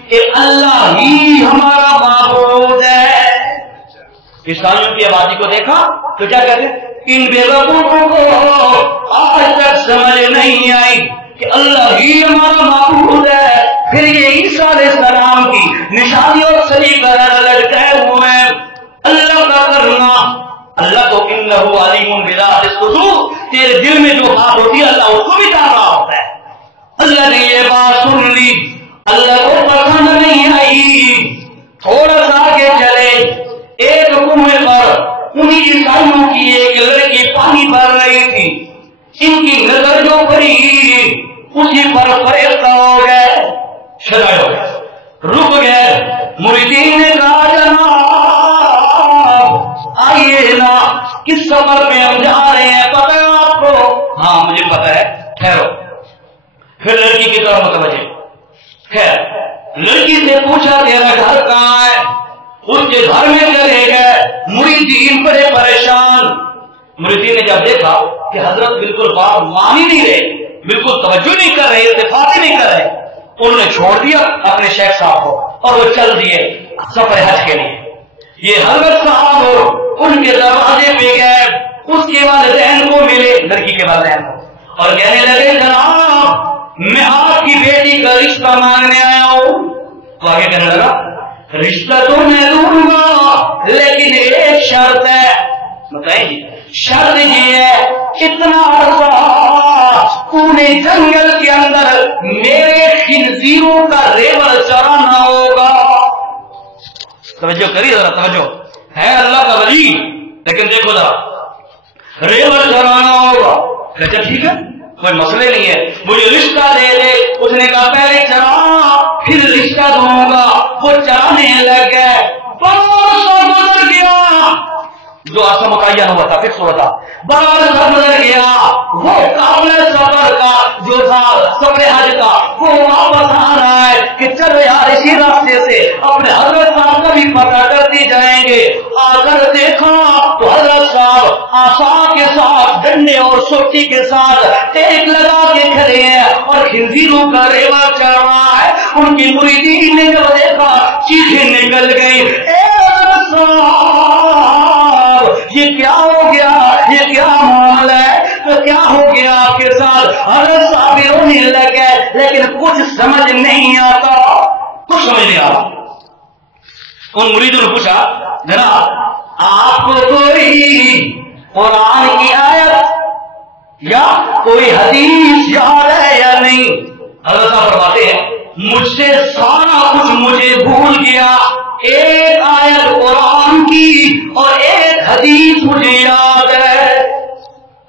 کہ اللہ ہی ہمارا معبود ہے۔ عیسائیوں کی آبادی کو دیکھا تو کیا کہتے ہیں، ان بیوقوفوں کو آج تک سمجھ نہیں آئی کہ اللہ ہی ہمارا معبود ہے۔ پھر یہ عیسیٰ علیہ السلام کی نشانی اور صلیب لٹکائے ہوئے اللہ کا کرنا، اللہ تو انہ علیم بذات الصدور، تیرے دل میں جو بات ہوتی ہے اللہ اس کو بھی جان رہا ہوتا ہے۔ اللہ نے یہ بات سن لی، اللہ کو پسند نہیں آئی، تھوڑا سا آگے چلے، ایک کنویں پر انہیں عیسائیوں کی ایک لڑکی پانی بھر رہی تھی، ان کی نظر جو پڑی اسی پر فریفتہ ہو گئے، شرائع ہو گئے، رک گئے۔ مریدین نے کہا جناب آئیے نا، کس سفر میں ہم جا رہے ہیں پتہ ہے آپ کو؟ ہاں مجھے پتہ ہے، ٹھہرو۔ پھر لڑکی کی طرف متوجہ، خیر لڑکی سے پوچھا تیرا گھر کہاں ہے؟ اس کے گھر میں چلے گئے۔ مریدین بڑے پریشان، مریدین نے جب دیکھا کہ حضرت بالکل بات مان ہی نہیں رہے، بالکل توجہ نہیں کر رہے، التفات ہی نہیں کر رہے، انہوں نے چھوڑ دیا اپنے شیخ صاحب کو اور وہ چل دیے سفر حج کے لیے۔ یہ حضرت صاحب ان کے دروازے پہ گئے، اس کے والدین کو ملے، لڑکی کے والدین کو، اور کہنے لگے جناب میں آپ کی بیٹی کا رشتہ مانگنے آیا ہوں۔ تو آگے کہنے لگا رشتہ تو میں دوں گا لیکن ایک شرط ہے۔ بتائیے شرط یہ ہے اتنا عرصہ پورے جنگل کے اندر میرے خنزیروں کا ریوڑ چرانا ہوگا۔ توجہ کریے ذرا، توجہ ہے اللہ کا ولی لیکن دیکھو ذرا، ریوڑ چرانا ہوگا۔ کہتے ٹھیک ہے کوئی مسئلہ نہیں ہے، مجھے رشتہ دے دے۔ اس نے کہا پہلے چرا پھر رشتہ دوں گا۔ وہ چرانے لگ گئے، برسوں گزر گیا، جو عرصہ متعین ہوا تھا فکس ہوا تھا، بڑا عرصہ گزر گیا، وہ قافلہ سفر کا جو تھا سفر حج کا وہ واپس آ رہا ہے کہ چلو یار اسی راستے سے اپنے حضرت صاحب کا بھی پتہ کرتے جائیں گے۔ آ کر دیکھا تو حضرت صاحب آسا کے ساتھ ڈنڈے اور سوٹی کے ساتھ ٹیک لگا کے کھڑے ہیں اور خنزیروں کا ریوڑ چل رہا ہے۔ ان کی مریدین نے جب دیکھا چیخیں نکل گئی، اے حضرت صاحب یہ کیا ہو گیا، یہ کیا معاملہ ہے، تو کیا ہو گیا آپ کے ساتھ؟ حضرت صاحب رونے لگ گئے لیکن کچھ سمجھ نہیں آتا، کچھ سمجھ نہیں آتا۔ ان مریدوں نے پوچھا جناب آپ کو کوئی قرآن کی آیت یا کوئی حدیث یاد ہے یا نہیں؟ حضرت صاحب فرماتے ہیں مجھ سے سارا کچھ مجھے بھول گیا، ایک آیت قرآن کی اور ایک حدیث مجھے یاد ہے۔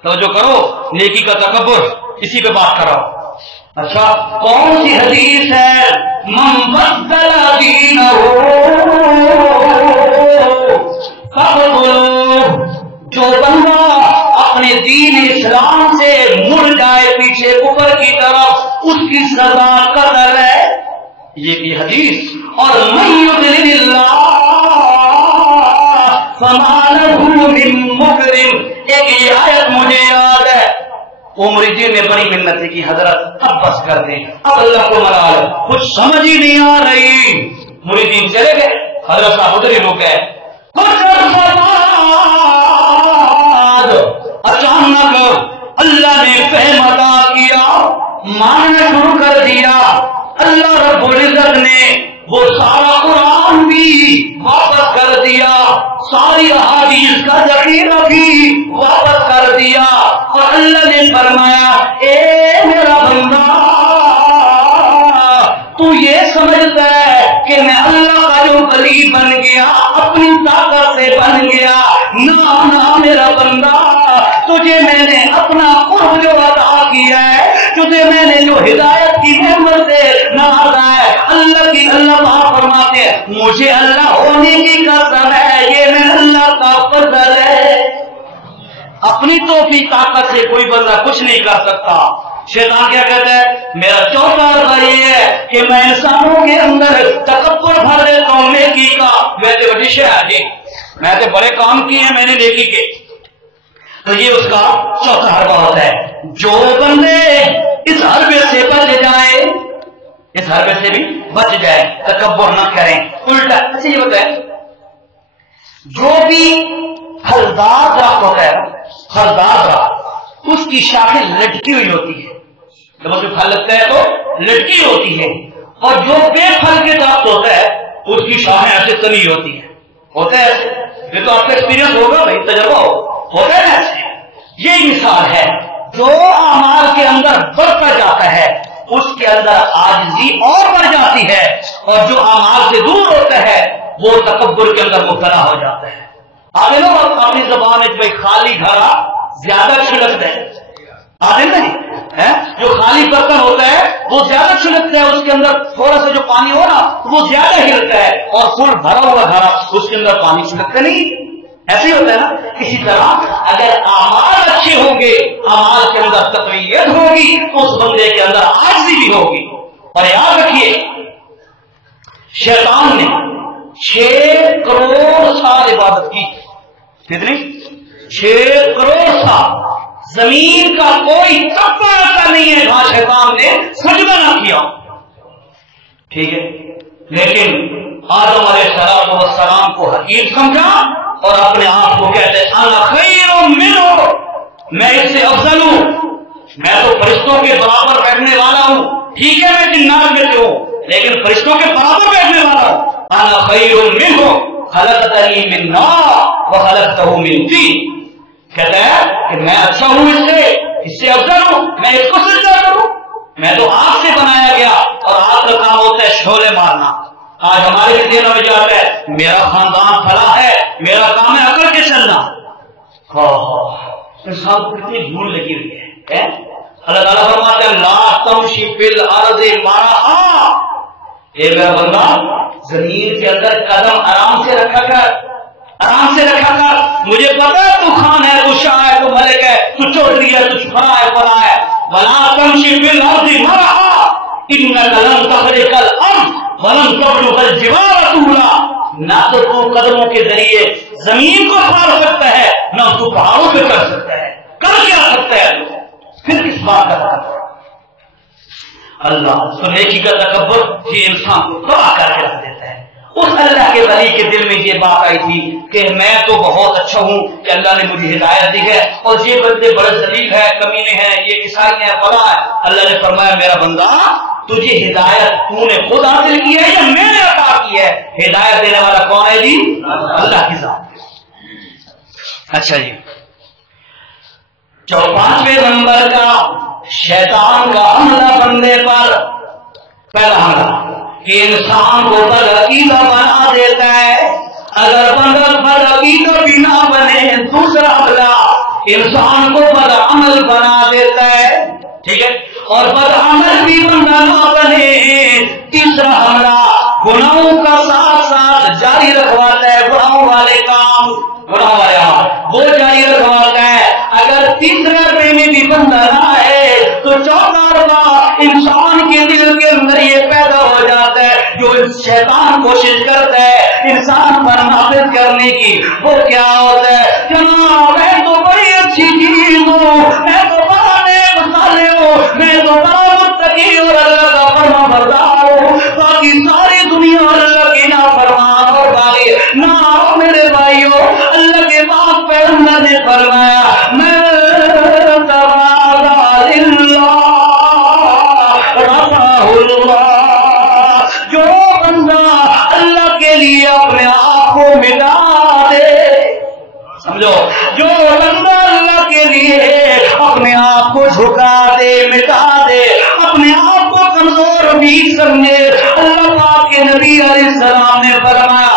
توجہ کرو، نیکی کا تکبر اسی پہ بات کرو۔ اچھا کون سی حدیث ہے؟ من بدل دینہ فاقتلوہ، جو بندہ اپنے دین اسلام سے مڑ جائے پیچھے کفر کی طرف اس کی سزا قتل ہے، یہ بھی حدیث۔ اور من یضلل اللہ فما لہ من مکرم، ایک یہ آیت مجھے یاد ہے۔ وہ مریدین نے بڑی منت کی حضرت اب بس کر دیں، اب اللہ کو مرا لو، کچھ سمجھ ہی نہیں آ رہی۔ مریدین چلے گئے، حضرت صاحب ادھر ہی رک گئے۔ کچھ عرصہ بعد اچانک اللہ نے فہم عطا کیا، ماننا شروع کر دیا۔ اللہ رب العزت نے وہ سارا قرآن بھی واپس کر دیا، ساری احادیث کا ذخیرہ بھی واپس کر دیا، اور اللہ نے فرمایا اے میرا بندہ تو یہ سمجھتا ہے کہ میں اللہ کا جو ولی بن گیا اپنی طاقت سے بن گیا؟ نہ میرا بندہ، تجھے میں نے اپنا قرب جو عطا کیا ہے، تجھے میں نے جو ہدایت کی نعمت سے نوازا ہے، اللہ کی اللہ وہاں فرماتے ہیں مجھے اللہ ہونے کی قسم ہے یہ میں اللہ کا فضل ہے۔ اپنی توفیق طاقت سے کوئی بندہ کچھ نہیں کر سکتا۔ شیطان کیا کہتا ہے؟ میرا چوتھا عرضہ یہ ہے کہ میں انسانوں کے اندر تکبر نیکی کا میں تے بڑی شہر ہے، میں تے بڑے کام کیے ہیں میں نے نیکی کے. تو یہ اس کا چوتھا حربہ ہوتا ہے. جو بندے اس حربے سے بچ جائے، اس حربے سے بھی بچ جائے، تکبر نہ کریں، الٹا. اچھا یہ ہوتا ہے جو بھی پھلدار درخت ہوتا ہے، پھلدار درخت اس کی شاخیں لٹکی ہوئی ہوتی ہے، جب اس میں پھل لگتا ہے تو لٹکی ہوتی ہے. اور جو بے پھل کے درخت ہوتا ہے اس کی شاخیں ایسے تنی ہوتی ہیں. ہوتا ہے ایسے؟ یہ تو آپ کا ایکسپیرینس ہوگا بھائی، تجربہ ہوتا ہے ایسے. یہ مثال ہے. جو اعمال کے اندر بڑھتا جاتا ہے اس کے اندر عاجزی اور بڑھ جاتی ہے، اور جو اعمال سے دور ہوتا ہے وہ تکبر کے اندر مبتلا ہو جاتا ہے. آگے لوگ اپنی زبان میں خالی گھڑا زیادہ چھلکتا ہے، آگے نہیں ہے جو خالی برتن ہوتا ہے وہ زیادہ چھلکتا ہے، اس کے اندر تھوڑا سا جو پانی ہو نا وہ زیادہ ہلتا ہے، اور فل بھرا ہوا گھڑا اس کے اندر پانی چھلکتا نہیں. ایسے ہی ہوتا ہے نا. اسی طرح اگر اعمال اچھے ہوں گے، اعمال کے اندر تقویت ہوگی تو اس بندے کے اندر عاجزی بھی ہوگی. اور یاد رکھیے شیطان نے 6 کروڑ سال عبادت کی. کتنی؟ 6 کروڑ سال. زمین کا کوئی طبقہ ایسا نہیں ہے جہاں شیطان نے سجدہ نہ کیا. ٹھیک ہے، لیکن آدم علیہ السلام کو حقیر سمجھا اور اپنے آپ کو کہتے ہیں انا خیر منہ، میں اس سے افضل ہوں، میں تو فرشتوں کے برابر بیٹھنے والا ہوں. ٹھیک ہے میں جنات میں سے ہوں لیکن فرشتوں کے برابر بیٹھنے والا ہوں. انا خیر منہ خلقتنی من نار وخلقتہ من طین. کہتا ہے کہ میں اچھا ہوں اس سے افضل ہوں، میں اس کو سجدہ کروں. میں تو آگ سے بنایا گیا اور آگ کا کام ہوتا ہے شعلے مارنا. آج ہمارے بھی دنوں میں جاتا ہے میرا خاندان پھلا ہے، میرا کام ہے عقل کے چلنا. انسان کو کتنی بھول لگی ہوئی ہے. اللہ تعالیٰ فرماتے ہیں لا تمشی فی الارض مرحا، اے میرا بندہ زمین کے اندر قدم آرام سے رکھا کر، آرام سے رکھا کر. مجھے پتا ہے تو خان ہے، تو شاہ ہے، تو ملک ہے، تو چودھری ہے، تو چھپرا ہے، بڑا ہے. ولا تمشی فی الارض مرحا انک لن تخرق الارض ولن تبلغ الجبال طولا. نہ تو قدموں کے ذریعے زمین کو پار سکتا ہے، نہ تو پہاڑوں پہ کر سکتا ہے. کر کیا سکتا ہے تو پھر کس بات کا تکبر؟ اللہ تو نیکی کا تکبر یہ انسان کو تباہ کر کے رکھ دیتا ہے. اس اللہ کے ولی کے دل میں یہ بات آئی تھی کہ میں تو بہت اچھا ہوں کہ اللہ نے مجھے ہدایت دی ہے، اور یہ بندے بڑے ذلیل ہیں، کمینے ہیں، یہ عیسائی ہیں، فلاں ہے. اللہ نے فرمایا میرا بندہ تجھے ہدایت تو نے خود حاصل کی ہے یا میں نے عطا کی ہے؟ ہدایت دینے والا کون ہے جی؟ اللہ کی ذات. اچھا جی 5ویں نمبر کا شیطان کا حملہ بندے پر. پہلا حملہ کہ انسان کو بدعقیدہ بنا دیتا ہے. اگر بندہ بدعقیدہ بھی نہ بنے، دوسرا حملہ انسان کو بدعمل بنا دیتا ہے. ٹھیک ہے، اور بدعمل بھی بندہ نہ بنے، تیسرا حملہ گناہوں کا ساتھ ساتھ جاری رکھواتا ہے. گناہوں والے کام، گناہ والے وہ جاری رکھواتا ہے. اگر تیسرے میں بھی بندہ نہ ہے تو چوتھا انسان کے دل کے اندر یہ پیدا ہو جاتا ہے جو شیطان کوشش کرتا ہے انسان پر نافذ کرنے کی. وہ کیا ہوتا ہے؟ جناب میں تو بڑی اچھی چیز ہوں، میں تو بڑا نیک صالح ہوں، میں تو بڑا متقی اور اللہ کا فرما بردار ہوں، باقی ساری دنیا اللہ کی نافرمان اور باقی نہ. میرے بھائیوں اللہ کے پاک پیغمبر نے فرمایا میں جو بندہ اللہ کے لیے اپنے آپ کو مٹا دے، سمجھو، جو بندہ اللہ کے لیے اپنے آپ کو جھکا دے، مٹا دے، اپنے آپ کو کمزور بھی سمجھے. اللہ پاک کے نبی علیہ السلام نے فرمایا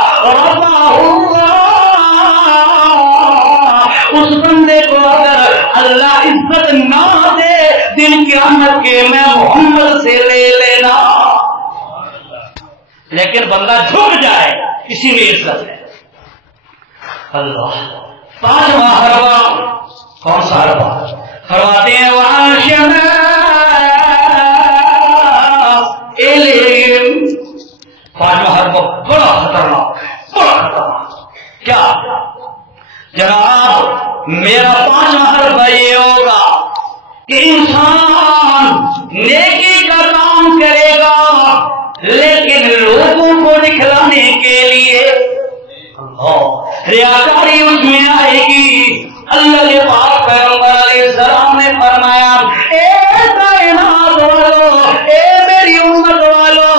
اس بندے کو اگر اللہ عزت نہ دے دن قیامت کے میں محمد سے لے لینا. لیکن بندہ جھک جائے اسی میں عزت ہے. اللہ 5واں حربہ کون سا حربہ؟ فرماتے ہیں پانچواں حربہ بڑا خطرناک ہے. کیا جناب میرا 5واں حرف یہ ہوگا کہ انسان نیکی کا کام کرے گا لیکن لوگوں کو دکھلانے کے لیے ریاکاری اس میں آئے گی. اللہ کے پاک پیغمبر علیہ السلام نے فرمایا اے کائنات والو، اے میری امت والو،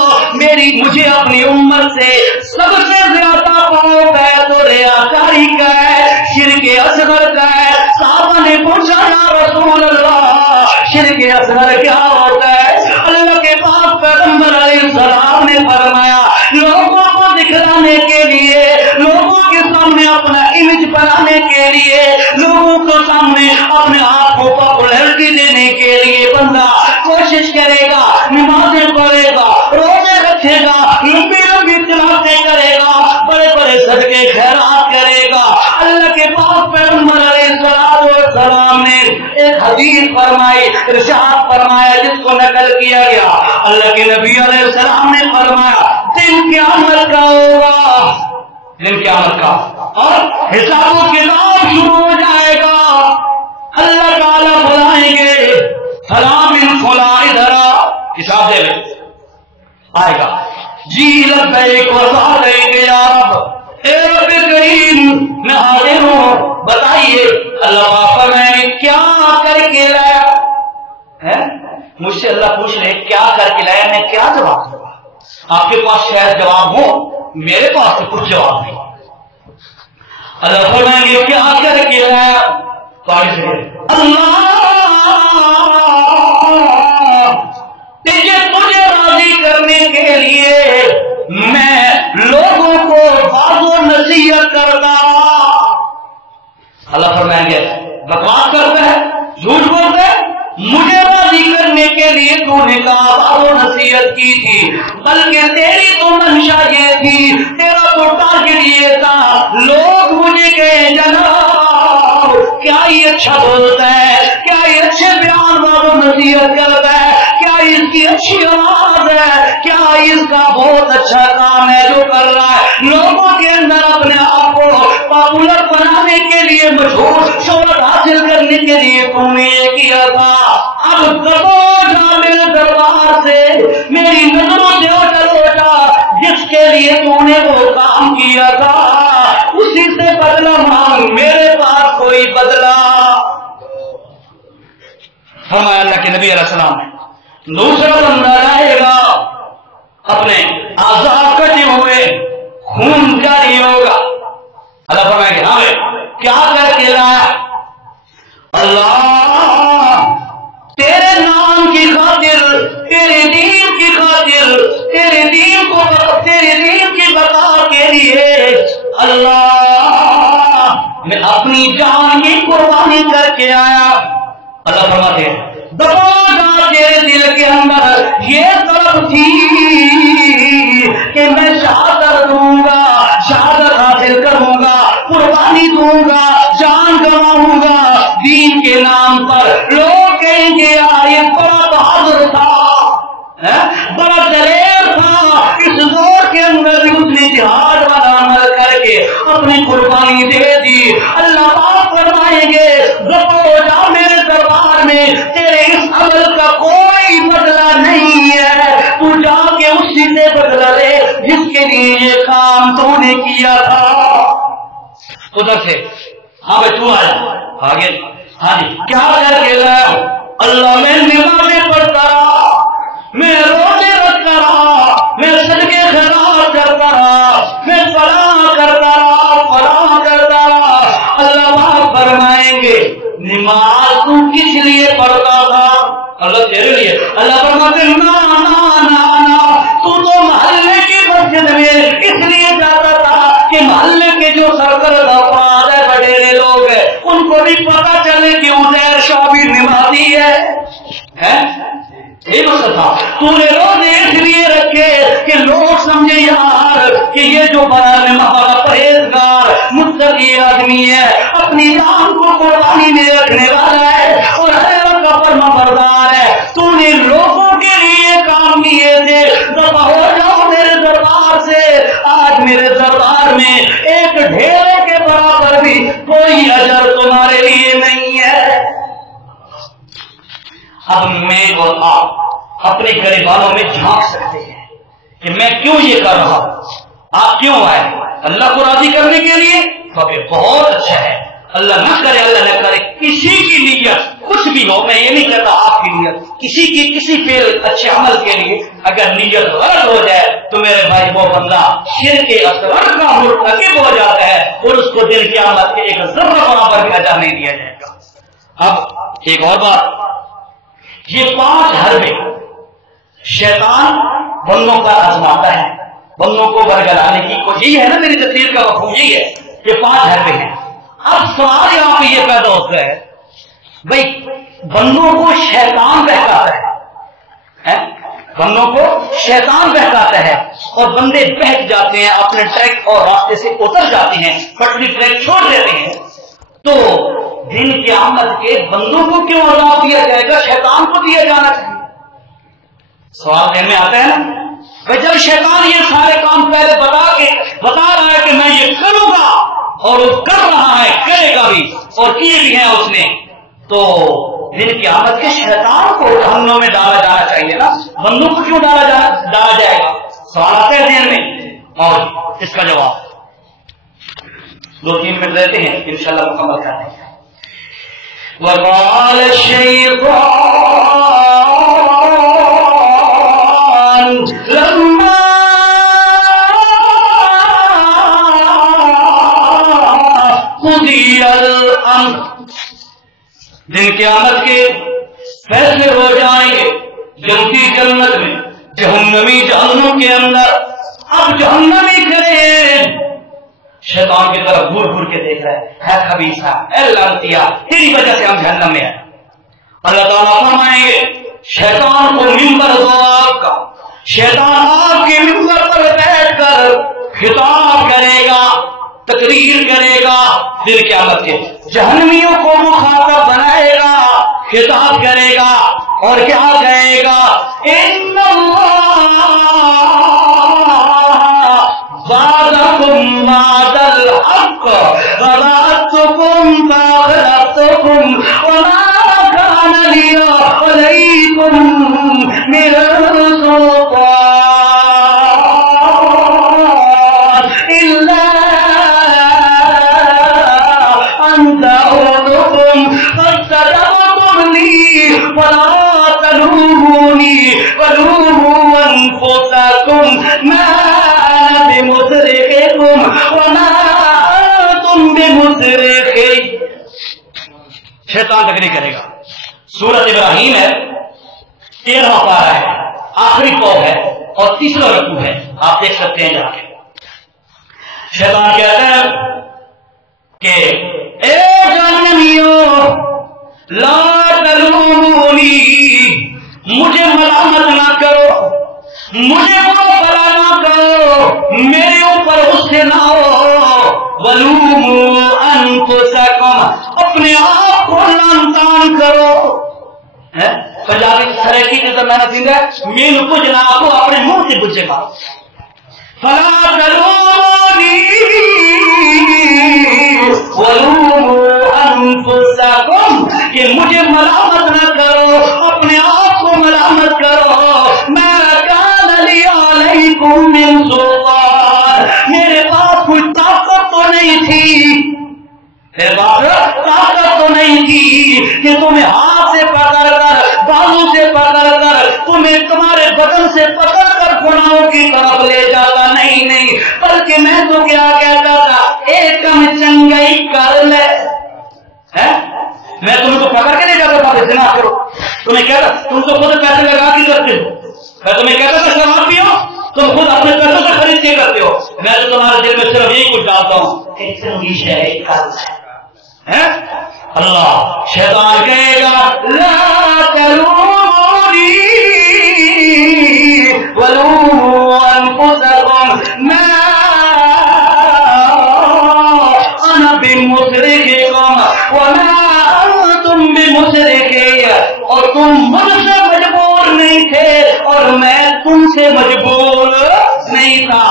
مجھے اپنی امت سے سب سے زیادہ خوف ہے تو ریاکاری کا ہے، شرک اصغر کا ہے. صحابہ نے پوچھا یا رسول اللہ شرک اصغر کیا ہوتا ہے؟ اللہ کے پاک پیغمبر علیہ السلام نے فرمایا لوگوں کو دکھلانے کے لیے، لوگوں کے سامنے اپنا امیج بنانے کے لیے، لوگوں کو سامنے اپنے آپ کو پاپولرٹی دینے کے لیے بندہ کوشش کرے گا، نمازیں پڑھے گا، روزے رکھے گا، لمبی لمبی تلاوتیں کرے گا، بڑے بڑے صدقے خیرات کرے گا. اللہ کے پاک پیغمبر علیہ السلام نے ایک حدیث فرمائی، ارشاد فرمایا جس کو نقل کیا گیا. اللہ کے نبی علیہ السلام نے فرمایا دن قیامت کا ہوگا، دن قیامت کا، اور حساب و کتاب شروع ہو جائے گا. اللہ تعالیٰ بلائیں گے سلام ان فلا ادھر حساب دے لیں آئے گا. جی لبیک و سعدیک یا رب، اے رب کریم میں حاضر ہوں، بتائیے. اللہ فرمائے کیا کر کے لایا ہے؟ مجھ سے اللہ پوچھ لے کیا کر کے لایا، میں کیا جواب دوں؟ آپ کے پاس شاید جواب ہو، میرے پاس تو کچھ جواب نہیں. اللہ فرمائیں گے کیا کر کے لایا؟ اللہ تجھے راضی کرنے کے لیے میں لوگوں کو واض و نصیحت کرتا. اللہ فرمائیں گے بکواس کرتا ہے، جھوٹ بولتا ہے، مجھے راضی کرنے کے لیے تو نے کہا واض و نصیحت کی تھی، بلکہ تیری تو منشا یہ تھی، تیرا تو ٹارگٹ یہ تھا، لوگ مجھے کہے جناب کیا یہ اچھا بولتا ہے، کیا یہ اچھے بیان واض و نصیحت کرتا ہے، کیا اس کی اچھی آواز ہے، کیا اس کا بہت اچھا کام ہے جو کر رہا ہے. لوگوں کے اندر اپنے آپ کو پاپولر بنانے کے لیے، مشہور شہرت حاصل کرنے کے لیے تم نے یہ کیا تھا. اب کبو جا میرے دربار سے، میری نظروں سے اوٹا جس کے لیے تو نے وہ کام کیا تھا اسی سے بدلہ مانگ، میرے پاس کوئی بدلہ. فرمایا اللہ کے نبی علیہ السلام نے دوسرا بندہ آئے گا، اپنے اعضاء کٹے ہوئے، خون جاری ہوگا. اللہ فرمائے گا ہاں کیا کر کے لایا؟ اللہ تیرے نام کی خاطر، تیرے دین کی خاطر، تیرے دین کی بقا کے لیے اللہ میں اپنی جان کی قربانی کر کے آیا. اللہ فرماتے ہیں دبا تیرے دل کے اندر یہ طلب تھی کہ میں شہادت دوں گا، شہادت حاصل کروں گا، قربانی دوں گا، جان گواؤں گا دین کے نام پر. لوگ کہیں گے یار یہ بڑا بہادر تھا، بڑا دلیر تھا، اس دور کے اندر بھی اس نے جہاد والا عمل کر کے اپنی قربانی دے دی. اللہ پاک فرمائیں گے ہو جا میرے دربار میں، تیرے اس عمل کا کوئی بدلہ نہیں ہے، تو جا کے اسی سے بدلہ لے جس کے لیے یہ کام تو نے کیا تھا. ادھر سے ہاں بھائی تو آیا آگے. ہاں جی کیا کر کے لایا؟ اللہ میں نمازیں پڑھتا رہا، میں روزے رکھتا رہا، میں صدقے خیرات کرتا رہا، میں فلاح کرتا رہا. اللہ پاک فرمائیں گے نماز تو کس لیے پڑھتا تھا؟ اللہ تیرے لیے. اللہ فرماتے نا تو محلے کی مسجد میں اس لیے جاتا تھا کہ محلے کے جو سرکردہ افراد ہے، بڑے لوگ ہیں، ان کو بھی پتا چلے کہ عزیر شاہ بھی نمازی ہے. یہ مسئلہ تھا. تو نے روزے اس لیے رکھے کہ لوگ سمجھے یار کہ یہ جو بڑا پرہیزگار متقی آدمی ہے، اپنی جان کو قربانی میں رکھنے والا ہے اور اللہ کا فرما بردار ہے. تو نے لوگوں کے لیے کام کیے تھے، دفع ہو جاؤ میرے دربار سے. آج میرے دربار میں ایک ڈھیرے کے برابر بھی کوئی اجر تمہارے لیے نہیں ہے۔ اب میں اور آپ اپنے گریبانوں میں جھانک سکتے ہیں کہ میں کیوں یہ کر رہا ہوں، آپ کیوں آئے؟ اللہ کو راضی کرنے کے لیے؟ بہت اچھا ہے، اللہ نہ کرے، اللہ نہ کرے کسی کی نیت کچھ بھی ہو، میں یہ نہیں کہتا آپ کی نیت، کسی کی کسی فعل اچھے عمل کے لیے اگر نیت غلط ہو جائے تو میرے بھائی وہ بندہ شرک اصغر کا مرتکب ہو جاتا ہے اور اس کو دل کی قیامت کے ایک ذرہ برابر بھی اجر نہیں دیا جائے گا۔ اب ایک اور بات، یہ 5 حربے شیطان بندوں کا آزماتا ہے، بندوں کو برگلانے کی کوشش، یہی ہے نا میری تقریر کا مفہوم، یہی ہے کہ 5 حربے ہیں۔ اب سوال یہاں پہ یہ پیدا ہوتا ہے بھائی بندوں کو شیطان بہکاتا ہے، بندوں کو شیطان بہکاتا ہے اور بندے بہک جاتے ہیں، اپنے ٹریک اور راستے سے اتر جاتے ہیں، پٹری ٹریک چھوڑ دیتے ہیں، تو دن قیامت کے بندوں کو کیوں عذاب دیا جائے گا، شیطان کو دیا جانا چاہیے؟ سوال ذہن میں آتا ہے نا بھائی، جب شیطان یہ سارے کام پہلے بتا رہا ہے کہ میں یہ کروں گا اور وہ کر رہا ہے، کرے گا بھی اور کیے بھی ہیں اس نے، تو دن قیامت کے شیطان کو جہنم میں ڈالا جانا چاہیے نا، بندوں کو کیوں ڈالا جائے گا؟ سوال آتے ہیں ذہن میں اور اس کا جواب 2-3 منٹ رہتے ہیں، انشاءاللہ مکمل کرتے ہیں۔ وقال الشيطان لما قضي الامر، دن قیامت کے فیصلے ہو جائیں گے، جنتی جنت میں، جہنمی جہنم کے اندر۔ اب جہنمی کھڑے شیطان کی طرف گور گور کے دیکھ رہے ہے، خبیثہ، اے لعنتیا، تیری وجہ سے ہم جہنم میں آئے۔ اللہ تعالیٰ فرمائیں گے شیطان کو ممبر دو آپ کا، شیطان آپ کے ممبر پر بیٹھ کر خطاب کرے گا، تقریر کرے گا، دن قیامت کے جہنمیوں کو مخاطب بنائے گا، خطاب کرے گا اور کیا کہے گا؟ ان اللہ وعدکم وعد الحق ووعدتکم فاخلفتکم وما كان لي عليكم من سلطان إلا أن دعوتكم فاستجبتم لي ولا تلوموني ولوموا أنفسكم ما أنا بمصرخكم وما أنتم بمصرخي۔ شیطان تقریر کرے گا۔ سورۃ ابراہیم ہے، 13واں پارہ ہے، آخری قول ہے اور 3را رکوع ہے، آپ دیکھ سکتے ہیں جا کے۔ شیطان کہتا ہے کہ اے جہنمیوں لا تلومونی، مجھے ملامت نہ کرو، مجھے بلا نہ کرو، میرے اوپر غصے نہ ہو، ولوموا انفسکم، اپنے آپ کو لعن طعن کرو۔ پنجابی سریکی کے زمانہ دن ہے، مین کو جناب کو اپنے منہ سے بجے گا، فلا تلومونی ولوموا انفسکم، کہ مجھے ملامت نہ کرو، اپنے آپ کو ملامت کرو، ما کان لی علیکم من سلطان، میرے پاس کوئی طاقت تو نہیں تھی، میرے پاس طاقت تو نہیں تھی کہ تمہیں ہاتھ سے پکڑ کر، بازو سے پکڑ کر، تمہیں تمہارے بدن سے پکڑ کر گناہوں کی طرف لے جاتا، نہیں، بلکہ میں تو کیا کہتا تھا، ایک کم چنگائی کر لے، میں تمہیں تو پکڑ کے لے جاتا تھا، زنا کرو، تمہیں کہتا تم تو خود پیسے لگا کے کرتے ہو، میں تمہیں کہتا تھا شراب پیو، تم خود اپنے پیسوں سے خرید کے کرتے ہو، میں تو تمہارے دل میں صرف یہی کچھ ڈالتا ہوں، ایک چنگی شے ہے۔ اللہ شیطان کہے گا لا تلومونی ولوموا انفسکم ما انا بمصرخکم وما انتم بمصرخی، اور تم مجھ سے مجبور نہیں تھے اور میں تم سے مجبور نہیں تھا،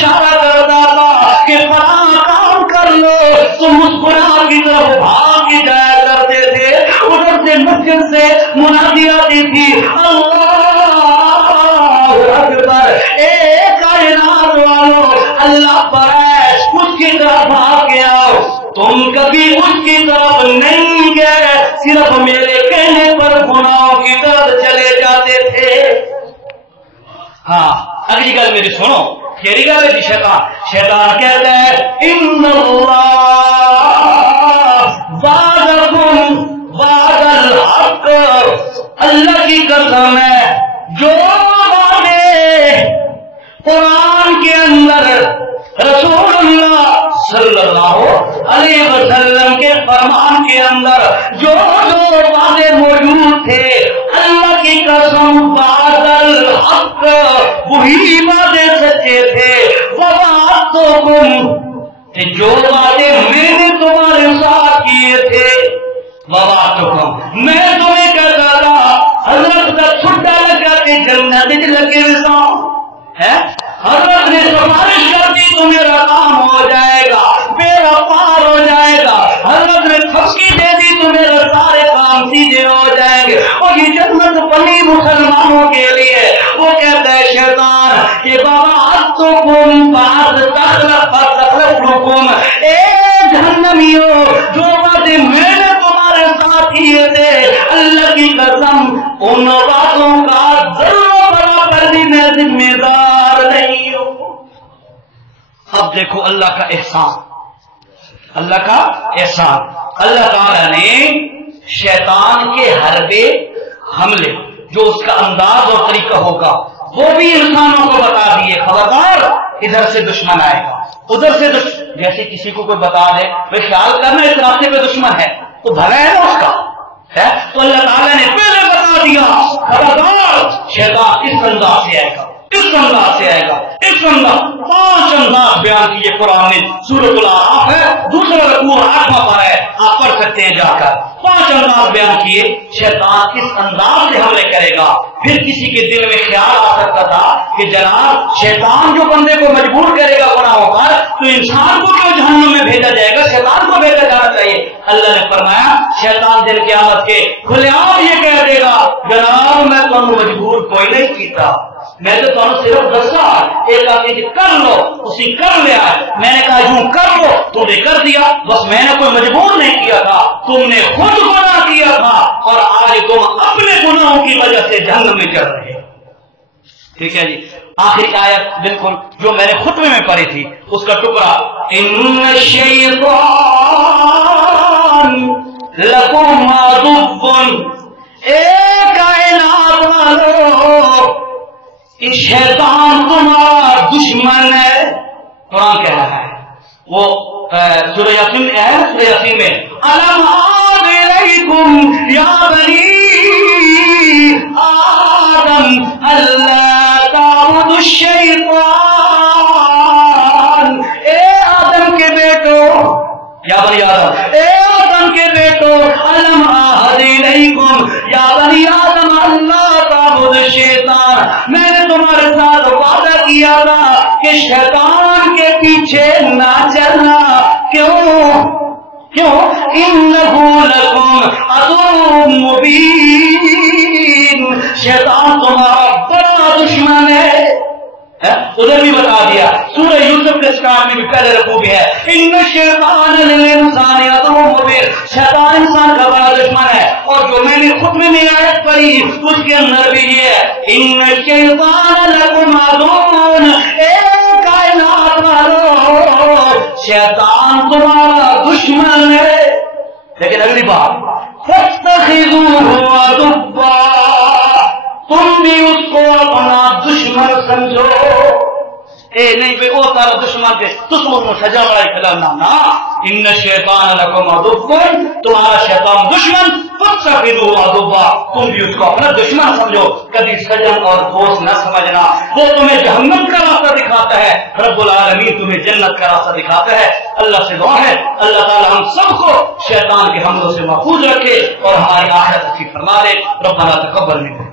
اشارہ کرتا تھا کہ فلاں کام کر لو تو مسکرا کی طرف بھاگ جایا کرتے تھے. ادھر سے مسجد سے منادی آتی تھی اللہ اکبر، اے کائنات والو اللہ پر ہے اس کی طرف بھاگ گیا. تم کبھی اس کی طرف نہیں گئے، صرف میرے کہنے پر گناہوں کی طرف چلے جاتے تھے. ہاں اگلی گل میری سنو، کیڑی گل ہے؟ شیطان کہتا ہے ان اللہ وعدکم وعد الحق، اللہ کی قسم ہے جو وعدے قرآن کے اندر رسول اللہ صلی اللہ علیہ وسلم کے فرمان کے اندر جو وعدے موجود تھے، اللہ کی قسم وعد الحق وہی وعدے سچے تھے. ووعدتکم، جو وعدے میں نے تمہارے ساتھ کیے تھے، ووعدتکم میں تمہیں کہتا تھا حضرت کا چھٹا لگا کے جنت لگے ہے. حضرت نے سفارش کر دی تو میرا کام ہو جائے گا، میرا پار ہو جائے گا. حضرت نے تھپکی دے دی تو میرے سارے کام سیدھے ہو جائیں گے. اور یہ جنت بنی مسلمانوں کے لیے. وہ کہتا ہے شیطان کہ بابا تو کم بعد تخلقکم، اے جہنمیوں جو وعدے میں نے تمہارے ساتھ کیے تھے، اللہ کی قسم ان وعدوں کا ذرہ برابر بھی میں ذمہ دار نہیں ہوں. اب دیکھو اللہ کا احسان، اللہ کا احسان. اللہ تعالیٰ نے شیطان کے حربے حملے جو اس کا انداز اور طریقہ ہوگا وہ بھی انسانوں کو بتا دیے. خبردار ادھر سے دشمن آئے گا، ادھر سے جیسے کسی کو کوئی بتا دے بھائی خیال کرنا اس راستے پہ دشمن ہے تو بھلا ہے نا اس کا ہے. تو اللہ تعالیٰ نے پہلے بتا دیا خبردار شیطان اس انداز سے آئے گا، اس انداز سے آئے گا، اس انداز. 5 انداز بیان کیے قرآن نے. سورۃ الاعراف ہے، دوسرا رکوع 8واں پارہ ہے، آپ پڑھ سکتے ہیں جا کر. 5 انداز بیان کیے. شیطان اس انداز سے حملے کرے گا. پھر کسی کے دل میں خیال آ سکتا تھا کہ جناب شیطان جو بندے کو مجبور کرے گا گناہوں پر تو انسان کو کیوں جہنم میں بھیجا جائے گا، شیطان کو بھیجا جانا چاہیے. اللہ نے فرمایا شیطان دن قیامت کے کھلے عام یہ کہہ دے گا جناب میں تمہیں مجبور کوئی نہیں کیتا، میں تو تمہیں صرف دسا. ایک آدمی کہ کر لو، اسی کر لیا. میں نے کہا یوں کر لو، تم نے کر دیا. بس میں نے کوئی مجبور نہیں کیا تھا، تم نے خود گناہ کیا تھا اور آج تم اپنے گناہوں کی وجہ سے جہنم میں چڑھ رہے. ٹھیک ہے جی. آخری آیت بالکل جو میں نے خطبے میں پڑھی تھی اس کا ٹکڑا ان الشیطان لکم عدو، اے کائنات والو شیطان تمہارا دشمن ہے. قرآن کہہ رہا ہے وہ سورہ یاسین ہے، سورہ یاسین میں الم اعد الیکم یا بنی آدم الا تعبدوا الشیطان، اے آدم کے بیٹو، یا بنی آدم، اے آدم کے بیٹو الم اعد الیکم یا بنی آدم اللہ تعبدوا الشیطان، میں نے تمہارے ساتھ وعدہ کیا تھا کہ شیطان کے پیچھے نہ چلنا. کیوں انہ لکم عدو مبین، شیطان تمہارا بڑا دشمن ہے. ادھر بھی بتا دیا سورہ یوسف کے سٹارٹ میں بھی پہلے رکوع بھی ہے ان الشیطان للانسان عدو مبین، شیطان انسان کا بڑا دشمن ہے. اور جو میں نے خطبے میں آیت پڑھی اس کے اندر بھی یہ ہے ان الشیطان لکم عدو، اے کائنات والو شیطان تمہارا دشمن ہے. لیکن اگلی بات فاتخذوہ عدوا، تم بھی اس کو اپنا دشمن سمجھو. اے نہیں بھائی وہ تارا دشمن کے دشمن کو سجا بڑا کلام نا. ان شیطان لکم عدو، تمہارا شیطان دشمن، فاتخذوہ عدوا، تم بھی اس کو اپنا دشمن سمجھو. کبھی سجن اور دوست نہ سمجھنا. وہ تمہیں جہنم کا راستہ دکھاتا ہے، رب العالمین تمہیں جنت کا راستہ دکھاتا ہے. اللہ سے دعا ہے اللہ تعالی ہم سب کو شیطان کے حملوں سے محفوظ رکھے اور ہماری آخرت اچھی فرما دے. ربنا تقبل منا.